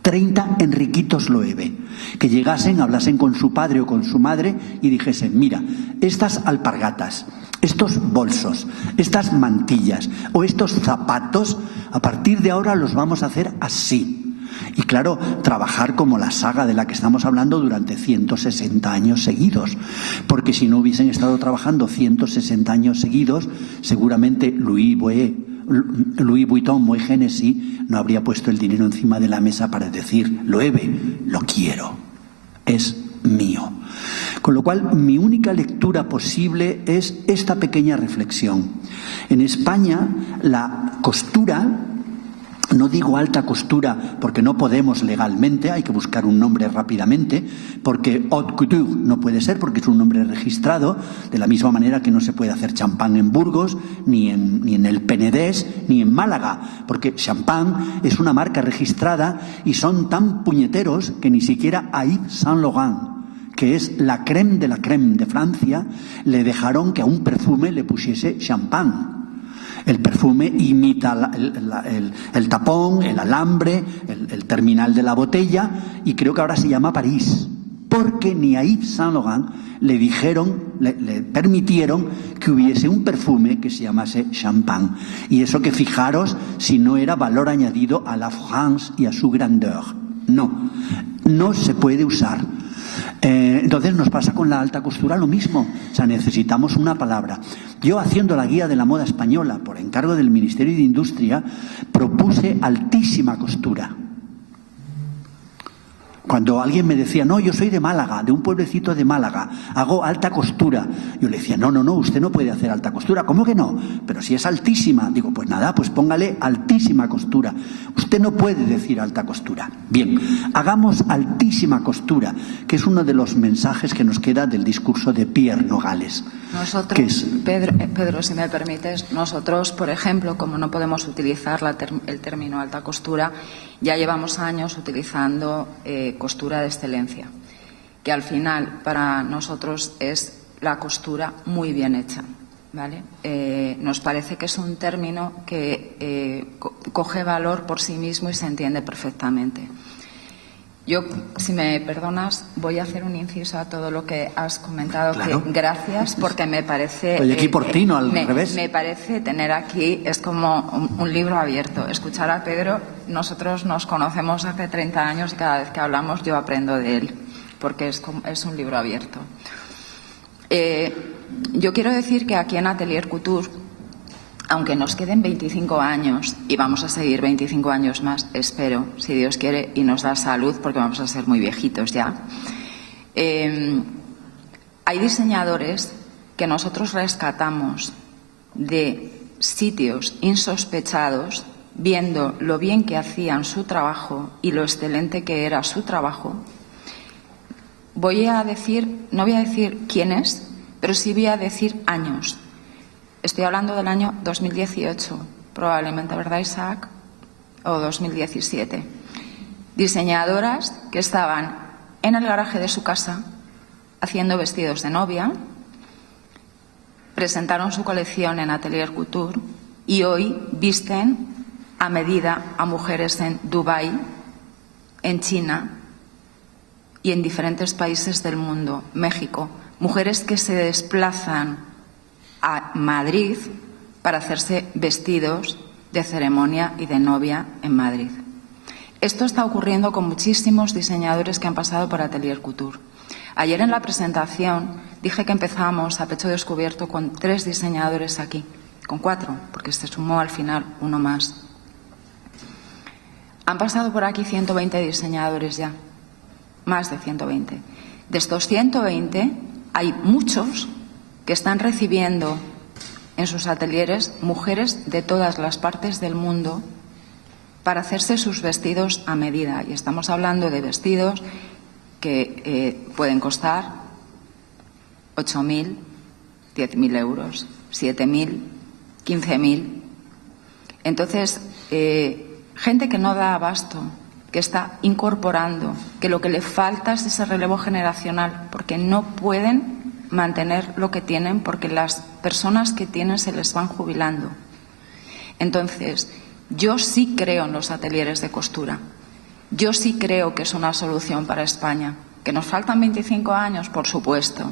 30 Enriquitos Loewe, que llegasen, hablasen con su padre o con su madre y dijesen: mira, estas alpargatas, estos bolsos, estas mantillas o estos zapatos, a partir de ahora los vamos a hacer así. Y claro, trabajar como la saga de la que estamos hablando durante 160 años seguidos, porque si no hubiesen estado trabajando 160 años seguidos, seguramente Louis Vuitton, Moët Hennessy no habría puesto el dinero encima de la mesa para decir: Loewe, lo quiero, es mío. Con lo cual, mi única lectura posible es esta pequeña reflexión. En España, la costura, no digo alta costura porque no podemos legalmente, hay que buscar un nombre rápidamente, porque haute couture no puede ser porque es un nombre registrado, de la misma manera que no se puede hacer champán en Burgos, ni en el Penedès, ni en Málaga, porque champán es una marca registrada y son tan puñeteros que ni siquiera a Yves Saint Laurent, que es la crème de Francia, le dejaron que a un perfume le pusiese champán. El perfume imita el tapón, el alambre, el terminal de la botella, y creo que ahora se llama París, porque ni a Yves Saint Laurent le permitieron que hubiese un perfume que se llamase champán. Y eso que fijaros si no era valor añadido a la France y a su grandeur. No, no se puede usar. Entonces nos pasa con la alta costura lo mismo. O sea, necesitamos una palabra. Yo, haciendo la guía de la moda española por encargo del Ministerio de Industria, propuse altísima costura. Cuando alguien me decía, no, yo soy de Málaga, de un pueblecito de Málaga, hago alta costura. Yo le decía, no, usted no puede hacer alta costura. ¿Cómo que no? Pero si es altísima. Digo, pues nada, pues póngale altísima costura. Usted no puede decir alta costura. Bien, hagamos altísima costura, que es uno de los mensajes que nos queda del discurso de Pierre Nogales. Nosotros, Pedro, si me permites, nosotros, por ejemplo, como no podemos utilizar el término alta costura, ya llevamos años utilizando costura de excelencia, que al final para nosotros es la costura muy bien hecha, ¿vale? Nos parece que es un término que coge valor por sí mismo y se entiende perfectamente. Yo, si me perdonas, voy a hacer un inciso a todo lo que has comentado. Claro. Que gracias, porque me parece... Oye, aquí por ti, no al revés. Me parece tener aquí, es como un libro abierto. Escuchar a Pedro, nosotros nos conocemos hace 30 años y cada vez que hablamos yo aprendo de él, porque es un libro abierto. Yo quiero decir que aquí en Atelier Couture, aunque nos queden 25 años, y vamos a seguir 25 años más, espero, si Dios quiere, y nos da salud, porque vamos a ser muy viejitos ya, hay diseñadores que nosotros rescatamos de sitios insospechados, viendo lo bien que hacían su trabajo y lo excelente que era su trabajo. No voy a decir quiénes, pero sí voy a decir años. Estoy hablando del año 2018, probablemente, ¿verdad, Isaac? O 2017. Diseñadoras que estaban en el garaje de su casa haciendo vestidos de novia, presentaron su colección en Atelier Couture y hoy visten a medida a mujeres en Dubái, en China y en diferentes países del mundo, México, mujeres que se desplazan a Madrid para hacerse vestidos de ceremonia y de novia en Madrid. Esto está ocurriendo con muchísimos diseñadores que han pasado por Atelier Couture. Ayer en la presentación dije que empezamos a pecho descubierto con 3 diseñadores aquí, con 4, porque se sumó al final uno más. Han pasado por aquí 120 diseñadores ya, más de 120. De estos 120 hay muchos que están recibiendo en sus atelieres mujeres de todas las partes del mundo para hacerse sus vestidos a medida. Y estamos hablando de vestidos que pueden costar 8.000, 10.000 euros, 7.000, 15.000. Entonces, gente que no da abasto, que está incorporando, que lo que le falta es ese relevo generacional, porque no pueden mantener lo que tienen, porque las personas que tienen se les van jubilando. Entonces, yo sí creo en los atelieres de costura. Yo sí creo que es una solución para España. ¿Que nos faltan 25 años? Por supuesto.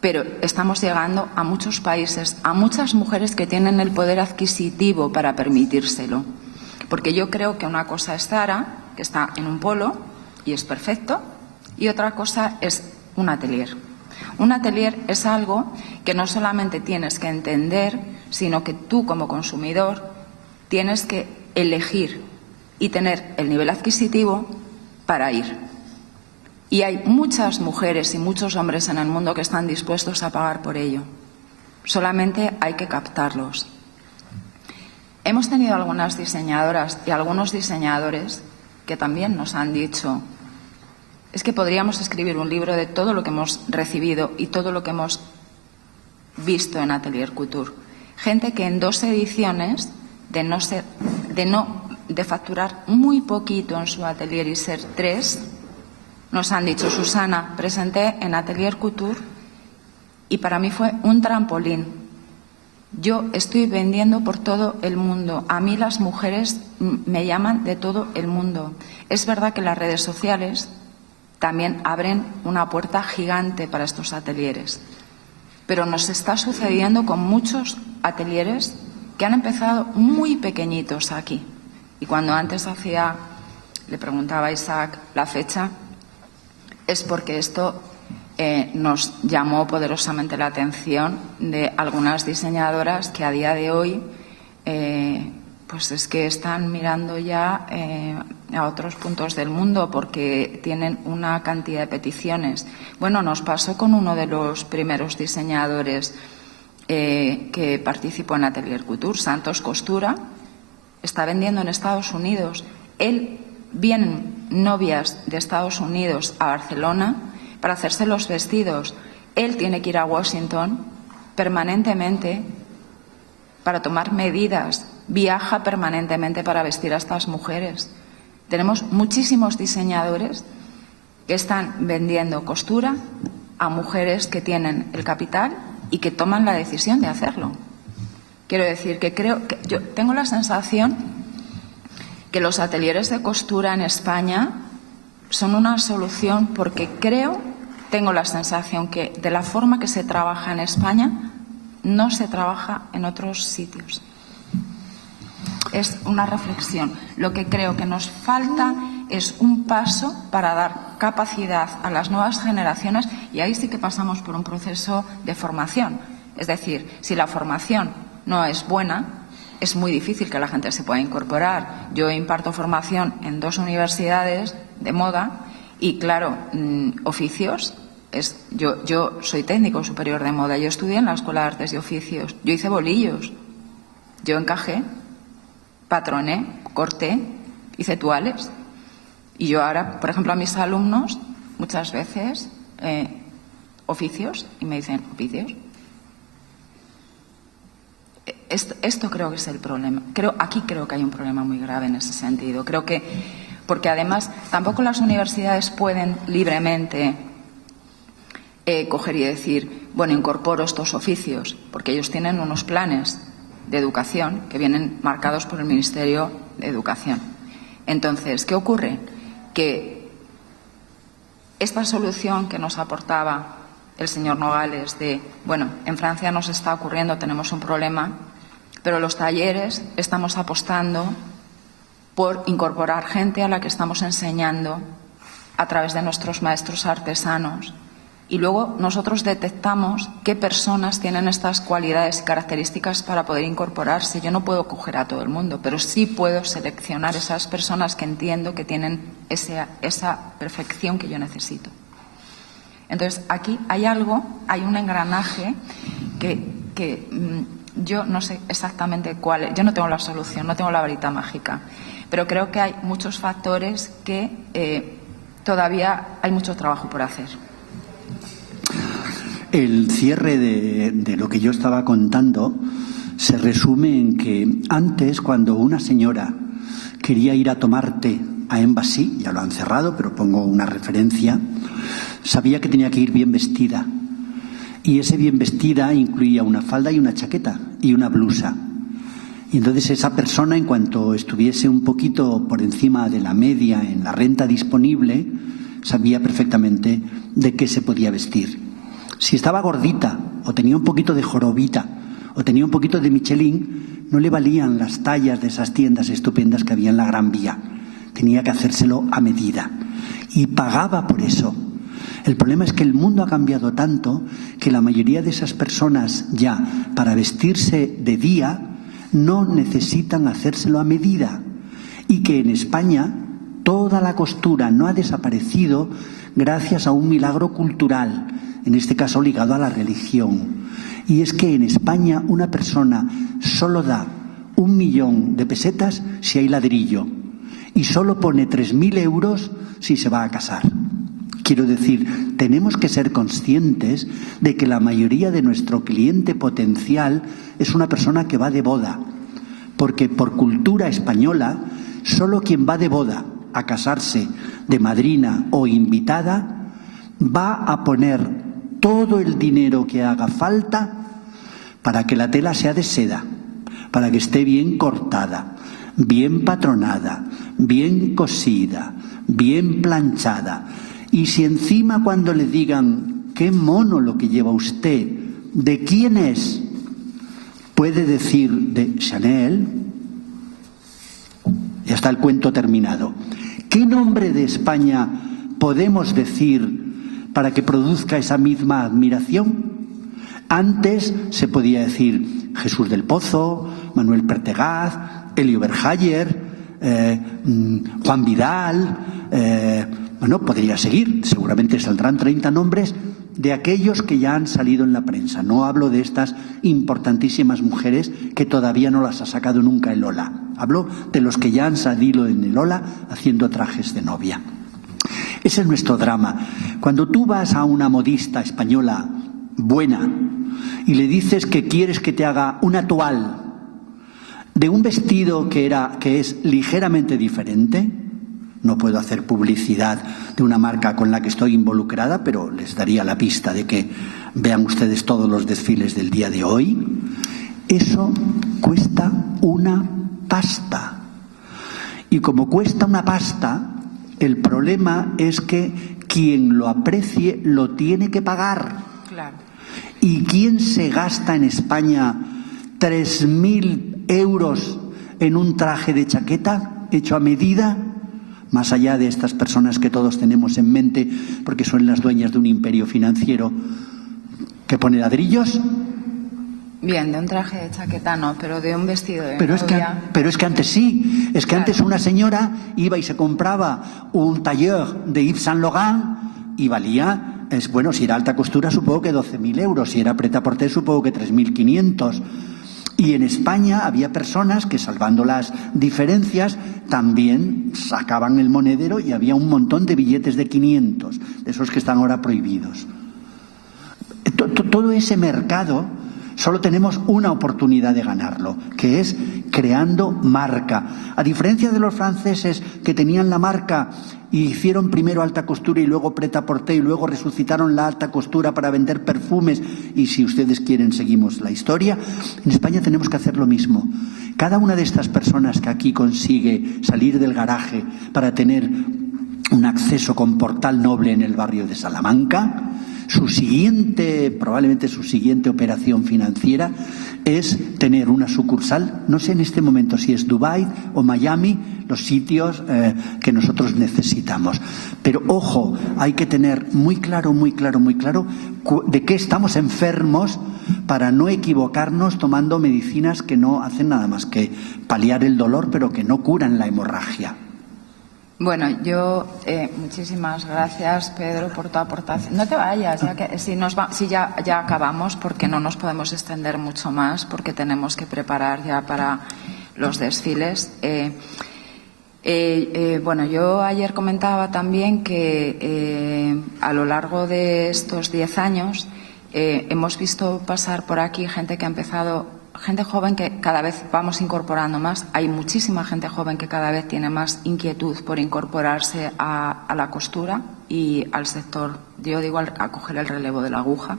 Pero estamos llegando a muchos países, a muchas mujeres que tienen el poder adquisitivo para permitírselo. Porque yo creo que una cosa es Zara, que está en un polo y es perfecto, y otra cosa es un atelier. Un atelier es algo que no solamente tienes que entender, sino que tú como consumidor tienes que elegir y tener el nivel adquisitivo para ir. Y hay muchas mujeres y muchos hombres en el mundo que están dispuestos a pagar por ello. Solamente hay que captarlos. Hemos tenido algunas diseñadoras y algunos diseñadores que también nos han dicho: es que podríamos escribir un libro de todo lo que hemos recibido y todo lo que hemos visto en Atelier Couture. Gente que en 2 ediciones, de facturar muy poquito en su atelier y ser 3, nos han dicho: Susana, presenté en Atelier Couture y para mí fue un trampolín. Yo estoy vendiendo por todo el mundo. A mí las mujeres me llaman de todo el mundo. Es verdad que las redes sociales también abren una puerta gigante para estos atelieres. Pero nos está sucediendo con muchos atelieres que han empezado muy pequeñitos aquí. Y cuando antes le preguntaba a Isaac la fecha, es porque esto nos llamó poderosamente la atención de algunas diseñadoras que a día de hoy pues es que están mirando ya a otros puntos del mundo porque tienen una cantidad de peticiones. Bueno, nos pasó con uno de los primeros diseñadores que participó en Atelier Couture, Santos Costura, está vendiendo en Estados Unidos. Vienen novias de Estados Unidos a Barcelona para hacerse los vestidos. Él tiene que ir a Washington permanentemente para tomar medidas. Viaja permanentemente para vestir a estas mujeres. Tenemos muchísimos diseñadores que están vendiendo costura a mujeres que tienen el capital y que toman la decisión de hacerlo. Quiero decir que yo tengo la sensación que los atelieres de costura en España son una solución porque tengo la sensación que de la forma que se trabaja en España no se trabaja en otros sitios. Es una reflexión. Lo que creo que nos falta es un paso para dar capacidad a las nuevas generaciones y ahí sí que pasamos por un proceso de formación. Es decir, si la formación no es buena, es muy difícil que la gente se pueda incorporar. Yo imparto formación en 2 universidades de moda y, claro, oficios. Yo soy técnico superior de moda. Yo estudié en la Escuela de Artes y Oficios. Yo hice bolillos. Yo encajé, patroné, corté, hice tuales. Y yo ahora, por ejemplo, a mis alumnos, muchas veces, oficios, y me dicen, ¿oficios? Esto creo que es el problema. Aquí creo que hay un problema muy grave en ese sentido. Creo que, porque además tampoco las universidades pueden libremente coger y decir, bueno, incorporo estos oficios, porque ellos tienen unos planes de educación que vienen marcados por el Ministerio de Educación. Entonces, ¿qué ocurre? Que esta solución que nos aportaba el señor Nogales de, bueno, en Francia nos está ocurriendo, tenemos un problema, pero los talleres estamos apostando por incorporar gente a la que estamos enseñando a través de nuestros maestros artesanos. Y luego nosotros detectamos qué personas tienen estas cualidades y características para poder incorporarse. Yo no puedo coger a todo el mundo, pero sí puedo seleccionar esas personas que entiendo que tienen esa perfección que yo necesito. Entonces, aquí hay un engranaje que yo no sé exactamente cuál es. Yo no tengo la solución, no tengo la varita mágica, pero creo que hay muchos factores que todavía hay mucho trabajo por hacer. El cierre de lo que yo estaba contando se resume en que antes, cuando una señora quería ir a tomar té a Embassy, ya lo han cerrado, pero pongo una referencia, sabía que tenía que ir bien vestida. Y ese bien vestida incluía una falda y una chaqueta y una blusa. Y entonces esa persona, en cuanto estuviese un poquito por encima de la media en la renta disponible, sabía perfectamente de qué se podía vestir. Si estaba gordita o tenía un poquito de jorobita o tenía un poquito de Michelin, no le valían las tallas de esas tiendas estupendas que había en la Gran Vía. Tenía que hacérselo a medida y pagaba por eso. El problema es que el mundo ha cambiado tanto que la mayoría de esas personas ya, para vestirse de día, no necesitan hacérselo a medida. Y que en España toda la costura no ha desaparecido gracias a un milagro cultural, en este caso ligado a la religión. Y es que en España una persona solo da 1 millón de pesetas si hay ladrillo y solo pone 3.000 euros si se va a casar. Quiero decir, tenemos que ser conscientes de que la mayoría de nuestro cliente potencial es una persona que va de boda, porque por cultura española, solo quien va de boda a casarse de madrina o invitada va a poner todo el dinero que haga falta para que la tela sea de seda, para que esté bien cortada, bien patronada, bien cosida, bien planchada. Y si encima cuando le digan qué mono lo que lleva usted, ¿de quién es?, puede decir de Chanel, ya está el cuento terminado. ¿Qué nombre de España podemos decir para que produzca esa misma admiración? Antes se podía decir Jesús del Pozo, Manuel Pertegaz, Elio Berhayer, Juan Vidal, bueno, podría seguir, seguramente saldrán 30 nombres de aquellos que ya han salido en la prensa. No hablo de estas importantísimas mujeres que todavía no las ha sacado nunca el Lola. Hablo de los que ya han salido en el Lola haciendo trajes de novia. Ese es nuestro drama. Cuando tú vas a una modista española buena y le dices que quieres que te haga una toile de un vestido que es ligeramente diferente, no puedo hacer publicidad de una marca con la que estoy involucrada, pero les daría la pista de que vean ustedes todos los desfiles del día de hoy. Eso cuesta una pasta. Y como cuesta una pasta, el problema es que quien lo aprecie lo tiene que pagar. Claro. ¿Y quién se gasta en España 3.000 euros en un traje de chaqueta hecho a medida? Más allá de estas personas que todos tenemos en mente, porque son las dueñas de un imperio financiero que pone ladrillos. Bien, de un traje de chaqueta no, pero de un vestido de Pero novia. es que antes sí. Es que Claro. antes una señora iba y se compraba un tailleur de Yves Saint Laurent y valía, bueno, si era alta costura supongo que 12.000 euros, si era prêt-à-porter supongo que 3.500. Y en España había personas que, salvando las diferencias, también sacaban el monedero y había un montón de billetes de 500, de esos que están ahora prohibidos. Todo ese mercado solo tenemos una oportunidad de ganarlo, que es creando marca. A diferencia de los franceses que tenían la marca y hicieron primero alta costura y luego prêt-à-porter y luego resucitaron la alta costura para vender perfumes, y si ustedes quieren seguimos la historia, en España tenemos que hacer lo mismo. Cada una de estas personas que aquí consigue salir del garaje para tener un acceso con portal noble en el barrio de Salamanca, probablemente su siguiente operación financiera es tener una sucursal, no sé en este momento si es Dubái o Miami, los sitios que nosotros necesitamos. Pero ojo, hay que tener muy claro de qué estamos enfermos para no equivocarnos tomando medicinas que no hacen nada más que paliar el dolor, pero que no curan la hemorragia. Bueno, yo muchísimas gracias, Pedro, por tu aportación. No te vayas, ya que ya acabamos, porque no nos podemos extender mucho más, porque tenemos que preparar ya para los desfiles. Bueno, yo ayer comentaba también que a lo largo de estos 10 años hemos visto pasar por aquí gente que ha empezado, gente joven que cada vez vamos incorporando más. Hay muchísima gente joven que cada vez tiene más inquietud por incorporarse a la costura y al sector, yo digo, a coger el relevo de la aguja.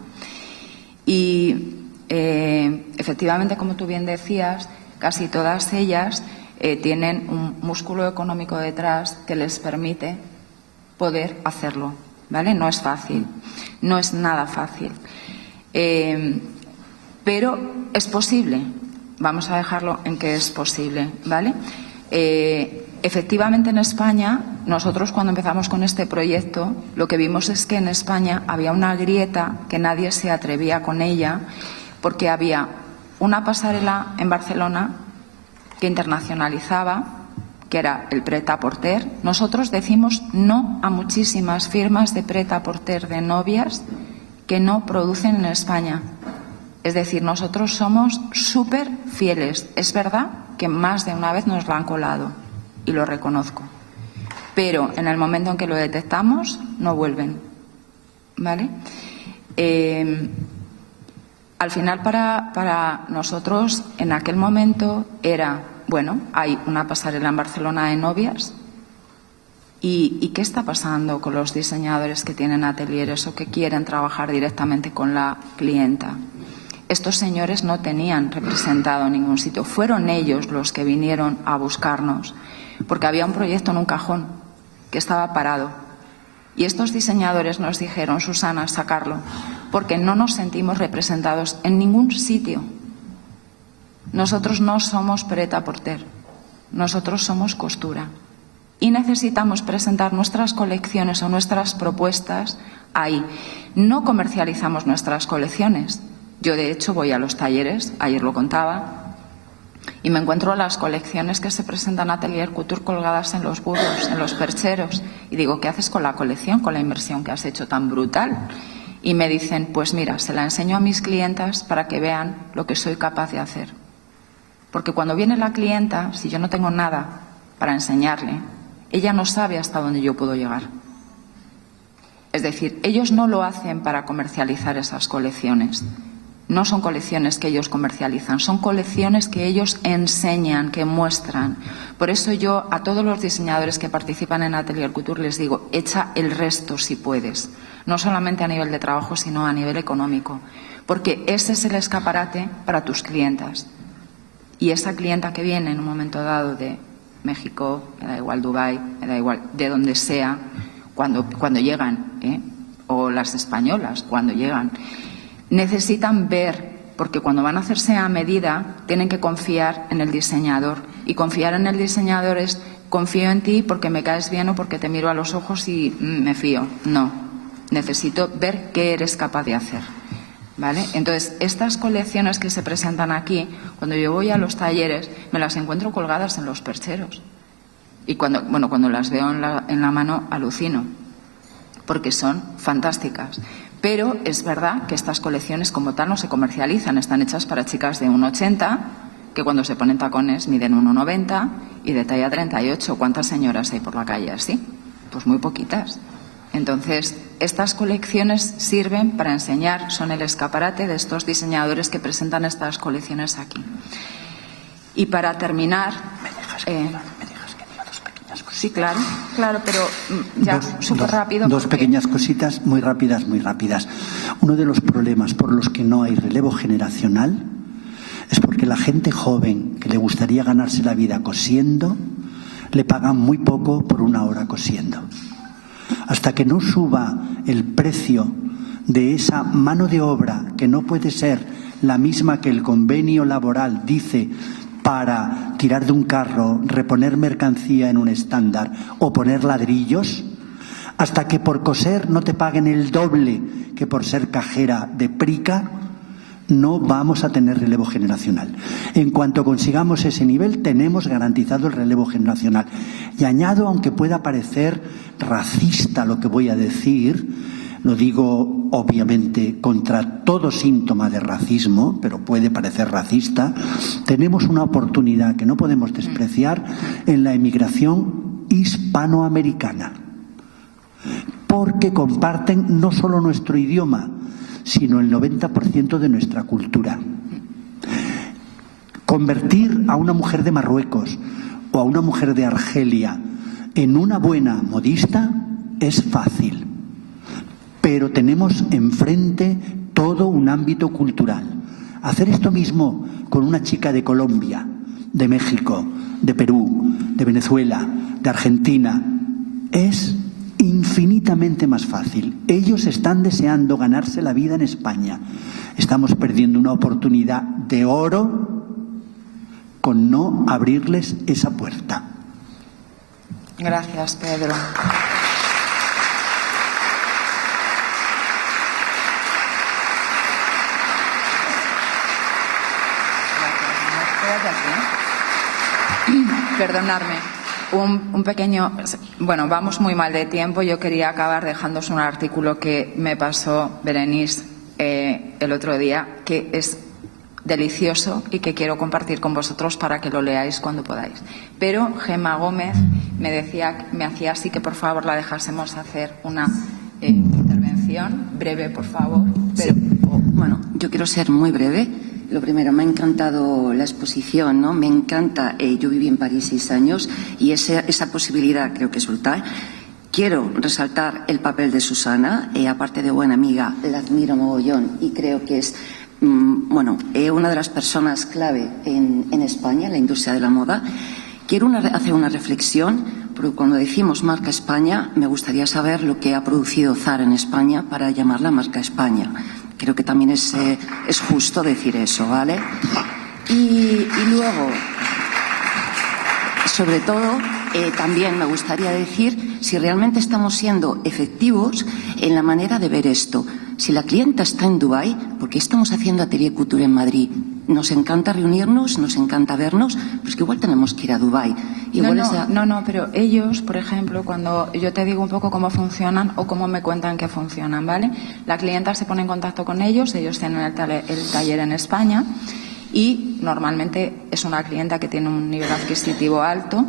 Y efectivamente, como tú bien decías, casi todas ellas tienen un músculo económico detrás que les permite poder hacerlo, ¿vale? No es fácil, no es nada fácil. Pero es posible, vamos a dejarlo en que es posible, ¿vale? Efectivamente, en España, nosotros cuando empezamos con este proyecto, lo que vimos es que en España había una grieta que nadie se atrevía con ella, porque había una pasarela en Barcelona que internacionalizaba, que era el prêt-à-porter. Nosotros decimos no a muchísimas firmas de prêt-à-porter de novias que no producen en España. Es decir, nosotros somos súper fieles. Es verdad que más de una vez nos lo han colado, y lo reconozco. Pero en el momento en que lo detectamos, no vuelven, ¿vale? Al final, para nosotros, en aquel momento era, bueno, hay una pasarela en Barcelona de novias, ¿y qué está pasando con los diseñadores que tienen atelieres o que quieren trabajar directamente con la clienta? estos señores no tenían representado en ningún sitio. Fueron ellos los que vinieron a buscarnos, porque había un proyecto en un cajón que estaba parado. Y estos diseñadores nos dijeron, Susana, sacarlo, porque no nos sentimos representados en ningún sitio. Nosotros no somos prêt-à-porter, nosotros somos costura. Y necesitamos presentar nuestras colecciones o nuestras propuestas ahí. No comercializamos nuestras colecciones. Yo, de hecho, voy a los talleres, ayer lo contaba, y me encuentro las colecciones que se presentan en Atelier Couture colgadas en los burros, en los percheros. Y digo, ¿qué haces con la colección, con la inversión que has hecho tan brutal? Y me dicen, pues mira, se la enseño a mis clientas para que vean lo que soy capaz de hacer. Porque cuando viene la clienta, si yo no tengo nada para enseñarle, ella no sabe hasta dónde yo puedo llegar. Es decir, ellos no lo hacen para comercializar esas colecciones. No son colecciones que ellos comercializan, son colecciones que ellos enseñan, que muestran. Por eso yo a todos los diseñadores que participan en Atelier Couture les digo, echa el resto si puedes. No solamente a nivel de trabajo, sino a nivel económico. Porque ese es el escaparate para tus clientas. Y esa clienta que viene en un momento dado de México, me da igual Dubái, me da igual de donde sea, cuando llegan, o las españolas cuando llegan, necesitan ver, porque cuando van a hacerse a medida tienen que confiar en el diseñador. Y confiar en el diseñador es, confío en ti porque me caes bien o porque te miro a los ojos y me fío. No, necesito ver qué eres capaz de hacer. ¿Vale? Entonces, estas colecciones que se presentan aquí, cuando yo voy a los talleres, me las encuentro colgadas en los percheros. Y cuando las veo en la mano, alucino, porque son fantásticas. Pero es verdad que estas colecciones como tal no se comercializan, están hechas para chicas de 1,80, que cuando se ponen tacones miden 1,90 y de talla 38. ¿Cuántas señoras hay por la calle así? Pues muy poquitas. Entonces, estas colecciones sirven para enseñar, son el escaparate de estos diseñadores que presentan estas colecciones aquí. Y para terminar... ¿Me dejas que diga dos pequeñas cositas? Sí, claro, pero ya súper rápido. Dos pequeñas cositas muy rápidas, muy rápidas. Uno de los problemas por los que no hay relevo generacional es porque la gente joven que le gustaría ganarse la vida cosiendo, le pagan muy poco por una hora cosiendo. Hasta que no suba el precio de esa mano de obra, que no puede ser la misma que el convenio laboral dice para tirar de un carro, reponer mercancía en un estándar o poner ladrillos, hasta que por coser no te paguen el doble que por ser cajera de Prica, no vamos a tener relevo generacional. En cuanto consigamos ese nivel, tenemos garantizado el relevo generacional. Y añado, aunque pueda parecer racista lo que voy a decir, lo digo obviamente contra todo síntoma de racismo, pero puede parecer racista, tenemos una oportunidad que no podemos despreciar en la emigración hispanoamericana, porque comparten no solo nuestro idioma, sino el 90% de nuestra cultura. Convertir a una mujer de Marruecos o a una mujer de Argelia en una buena modista es fácil, pero tenemos enfrente todo un ámbito cultural. Hacer esto mismo con una chica de Colombia, de México, de Perú, de Venezuela, de Argentina, es infinitamente más fácil. Ellos están deseando ganarse la vida en España. Estamos perdiendo una oportunidad de oro con no abrirles esa puerta. Gracias, Pedro. Perdonadme. Un pequeño... Bueno, vamos muy mal de tiempo. Yo quería acabar dejándoos un artículo que me pasó Berenice el otro día, que es delicioso y que quiero compartir con vosotros para que lo leáis cuando podáis. Pero Gemma Gómez me hacía así que por favor la dejásemos hacer una intervención breve, por favor. Pero, Bueno, yo quiero ser muy breve. Lo primero, me ha encantado la exposición, ¿no? Me encanta, yo viví en París 6 años y esa posibilidad creo que es brutal. Quiero resaltar el papel de Susana, aparte de buena amiga, la admiro mogollón y creo que es una de las personas clave en España, en la industria de la moda. Quiero hacer una reflexión, porque cuando decimos marca España, me gustaría saber lo que ha producido Zara en España para llamarla marca España. Creo que también es justo decir eso, ¿vale? Y luego, sobre todo, también me gustaría decir si realmente estamos siendo efectivos en la manera de ver esto. Si la clienta está en Dubái, ¿por qué estamos haciendo Atelier Couture en Madrid? Nos encanta reunirnos, nos encanta vernos, pues que igual tenemos que ir a Dubái. No, pero ellos, por ejemplo, cuando yo te digo un poco cómo funcionan o cómo me cuentan que funcionan, ¿vale? La clienta se pone en contacto con ellos tienen el taller en España y normalmente es una clienta que tiene un nivel adquisitivo alto.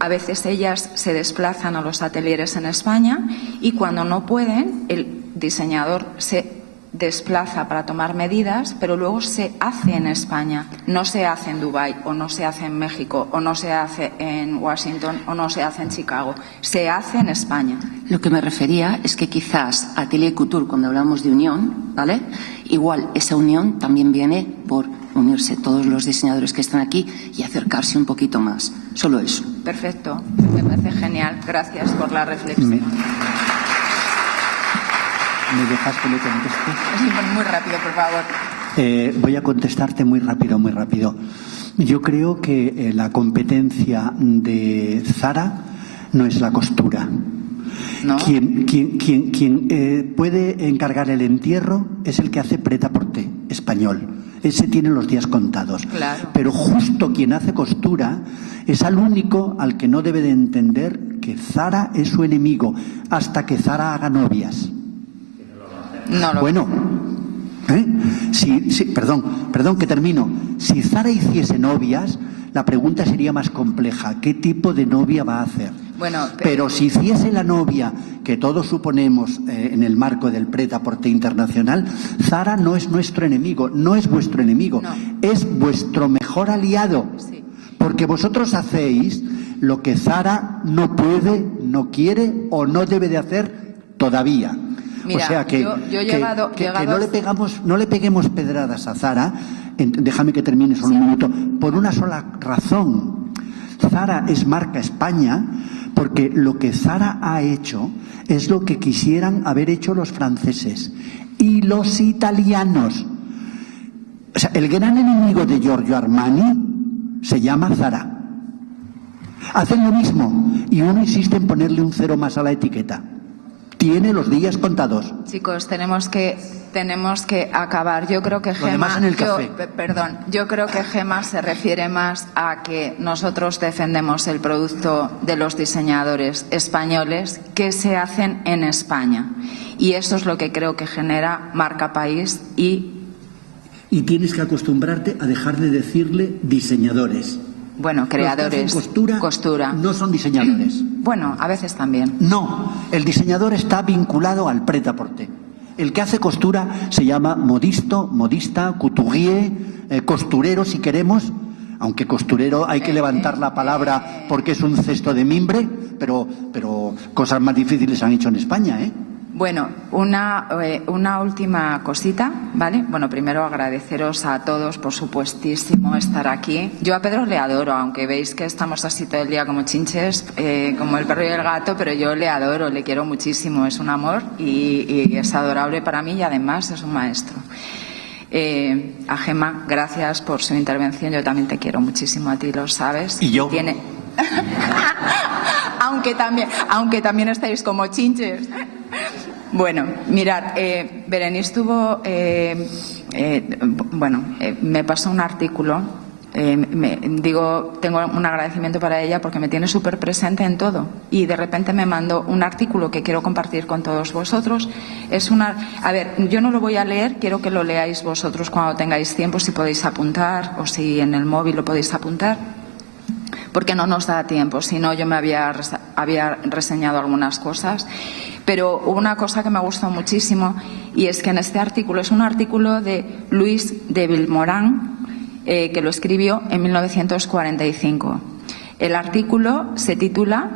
A veces ellas se desplazan a los atelieres en España y cuando no pueden, el diseñador se desplaza para tomar medidas, pero luego se hace en España. No se hace en Dubái, o no se hace en México, o no se hace en Washington, o no se hace en Chicago. Se hace en España. Lo que me refería es que quizás Atelier Couture, cuando hablamos de unión, ¿vale? Igual esa unión también viene por unirse todos los diseñadores que están aquí y acercarse un poquito más. Solo eso. Perfecto. Me parece genial. Gracias por la reflexión. ¿Me dejas que le conteste? Muy rápido, por favor. Voy a contestarte muy rápido. Yo creo que la competencia de Zara no es la costura. ¿No? Quien puede encargar el entierro es el que hace prêt-à-porter español. Ese tiene los días contados. Claro. Pero justo quien hace costura es al único al que no debe de entender que Zara es su enemigo hasta que Zara haga novias. Perdón que termino. Si Zara hiciese novias, la pregunta sería más compleja. ¿Qué tipo de novia va a hacer? Pero si hiciese la novia que todos suponemos en el marco del prêt-à-porter internacional, Zara no es nuestro enemigo, no es vuestro enemigo, es vuestro mejor aliado. Sí. Porque vosotros hacéis lo que Zara no puede, no quiere o no debe de hacer todavía. Mira, o sea que no le peguemos pedradas a Zara, déjame que termine solo un minuto, por una sola razón. Zara es marca España porque lo que Zara ha hecho es lo que quisieran haber hecho los franceses y los italianos. O sea, el gran enemigo de Giorgio Armani se llama Zara. Hacen lo mismo y uno insiste en ponerle un cero más a la etiqueta. Tiene los días contados. Chicos, tenemos que acabar. Yo creo que Gemma, yo creo que Gemma se refiere más a que nosotros defendemos el producto de los diseñadores españoles que se hacen en España. Y eso es lo que creo que genera marca país y tienes que acostumbrarte a dejar de decirle diseñadores. Bueno, creadores, costura. No son diseñadores. Bueno, a veces también. No, el diseñador está vinculado al prêt-à-porter. El que hace costura se llama modista, couturier, costurero si queremos, aunque costurero hay que levantar la palabra porque es un cesto de mimbre, pero cosas más difíciles han hecho en España, ¿eh? Bueno, una última cosita, ¿vale? Bueno, primero agradeceros a todos, por supuestísimo, estar aquí. Yo a Pedro le adoro, aunque veis que estamos así todo el día como chinches, como el perro y el gato, pero yo le adoro, le quiero muchísimo, es un amor y es adorable para mí y además es un maestro. A Gemma, gracias por su intervención, yo también te quiero muchísimo, a ti lo sabes. ¿Y yo? aunque también estáis como chinches. Bueno, mirad, Berenice tuvo, me pasó un artículo, tengo un agradecimiento para ella porque me tiene súper presente en todo y de repente me mandó un artículo que quiero compartir con todos vosotros. Yo no lo voy a leer, quiero que lo leáis vosotros cuando tengáis tiempo, si podéis apuntar o si en el móvil lo podéis apuntar, porque no nos da tiempo, si no yo me había reseñado algunas cosas. Pero hubo una cosa que me gustó muchísimo y es que en este artículo, es un artículo de Luis de Vilmorin, que lo escribió en 1945. El artículo se titula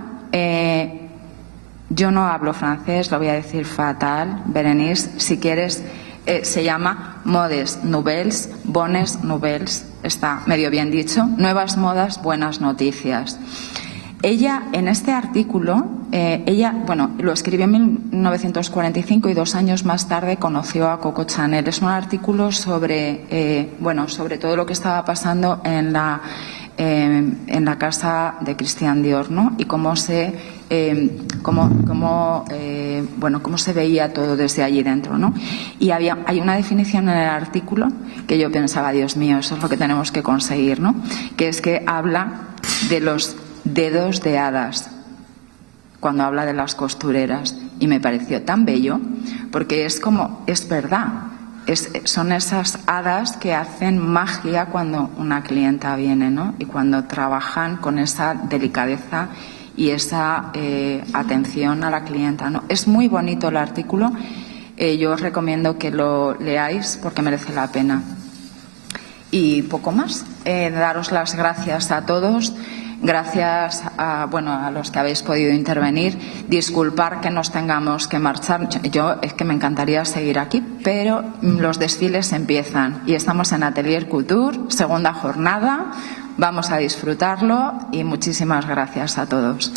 yo no hablo francés, lo voy a decir fatal, Berenice, si quieres, se llama Modes nouvelles, bones nouvelles, está medio bien dicho, nuevas modas, buenas noticias. Ella, en este artículo, lo escribió en 1945 y 2 años más tarde conoció a Coco Chanel. Es un artículo sobre todo lo que estaba pasando en la casa de Christian Dior, ¿no? Y cómo se veía todo desde allí dentro, ¿no? Y hay una definición en el artículo que yo pensaba, Dios mío, eso es lo que tenemos que conseguir, ¿no? Que es que habla de los dedos de hadas cuando habla de las costureras, y me pareció tan bello porque es verdad, son esas hadas que hacen magia cuando una clienta viene, ¿no? Y cuando trabajan con esa delicadeza y esa atención a la clienta, ¿no? Es muy bonito el artículo, yo os recomiendo que lo leáis porque merece la pena. Y poco más, daros las gracias a todos. Gracias a los que habéis podido intervenir. Disculpar que nos tengamos que marchar. Yo es que me encantaría seguir aquí, pero los desfiles empiezan y estamos en Atelier Couture, segunda jornada. Vamos a disfrutarlo y muchísimas gracias a todos.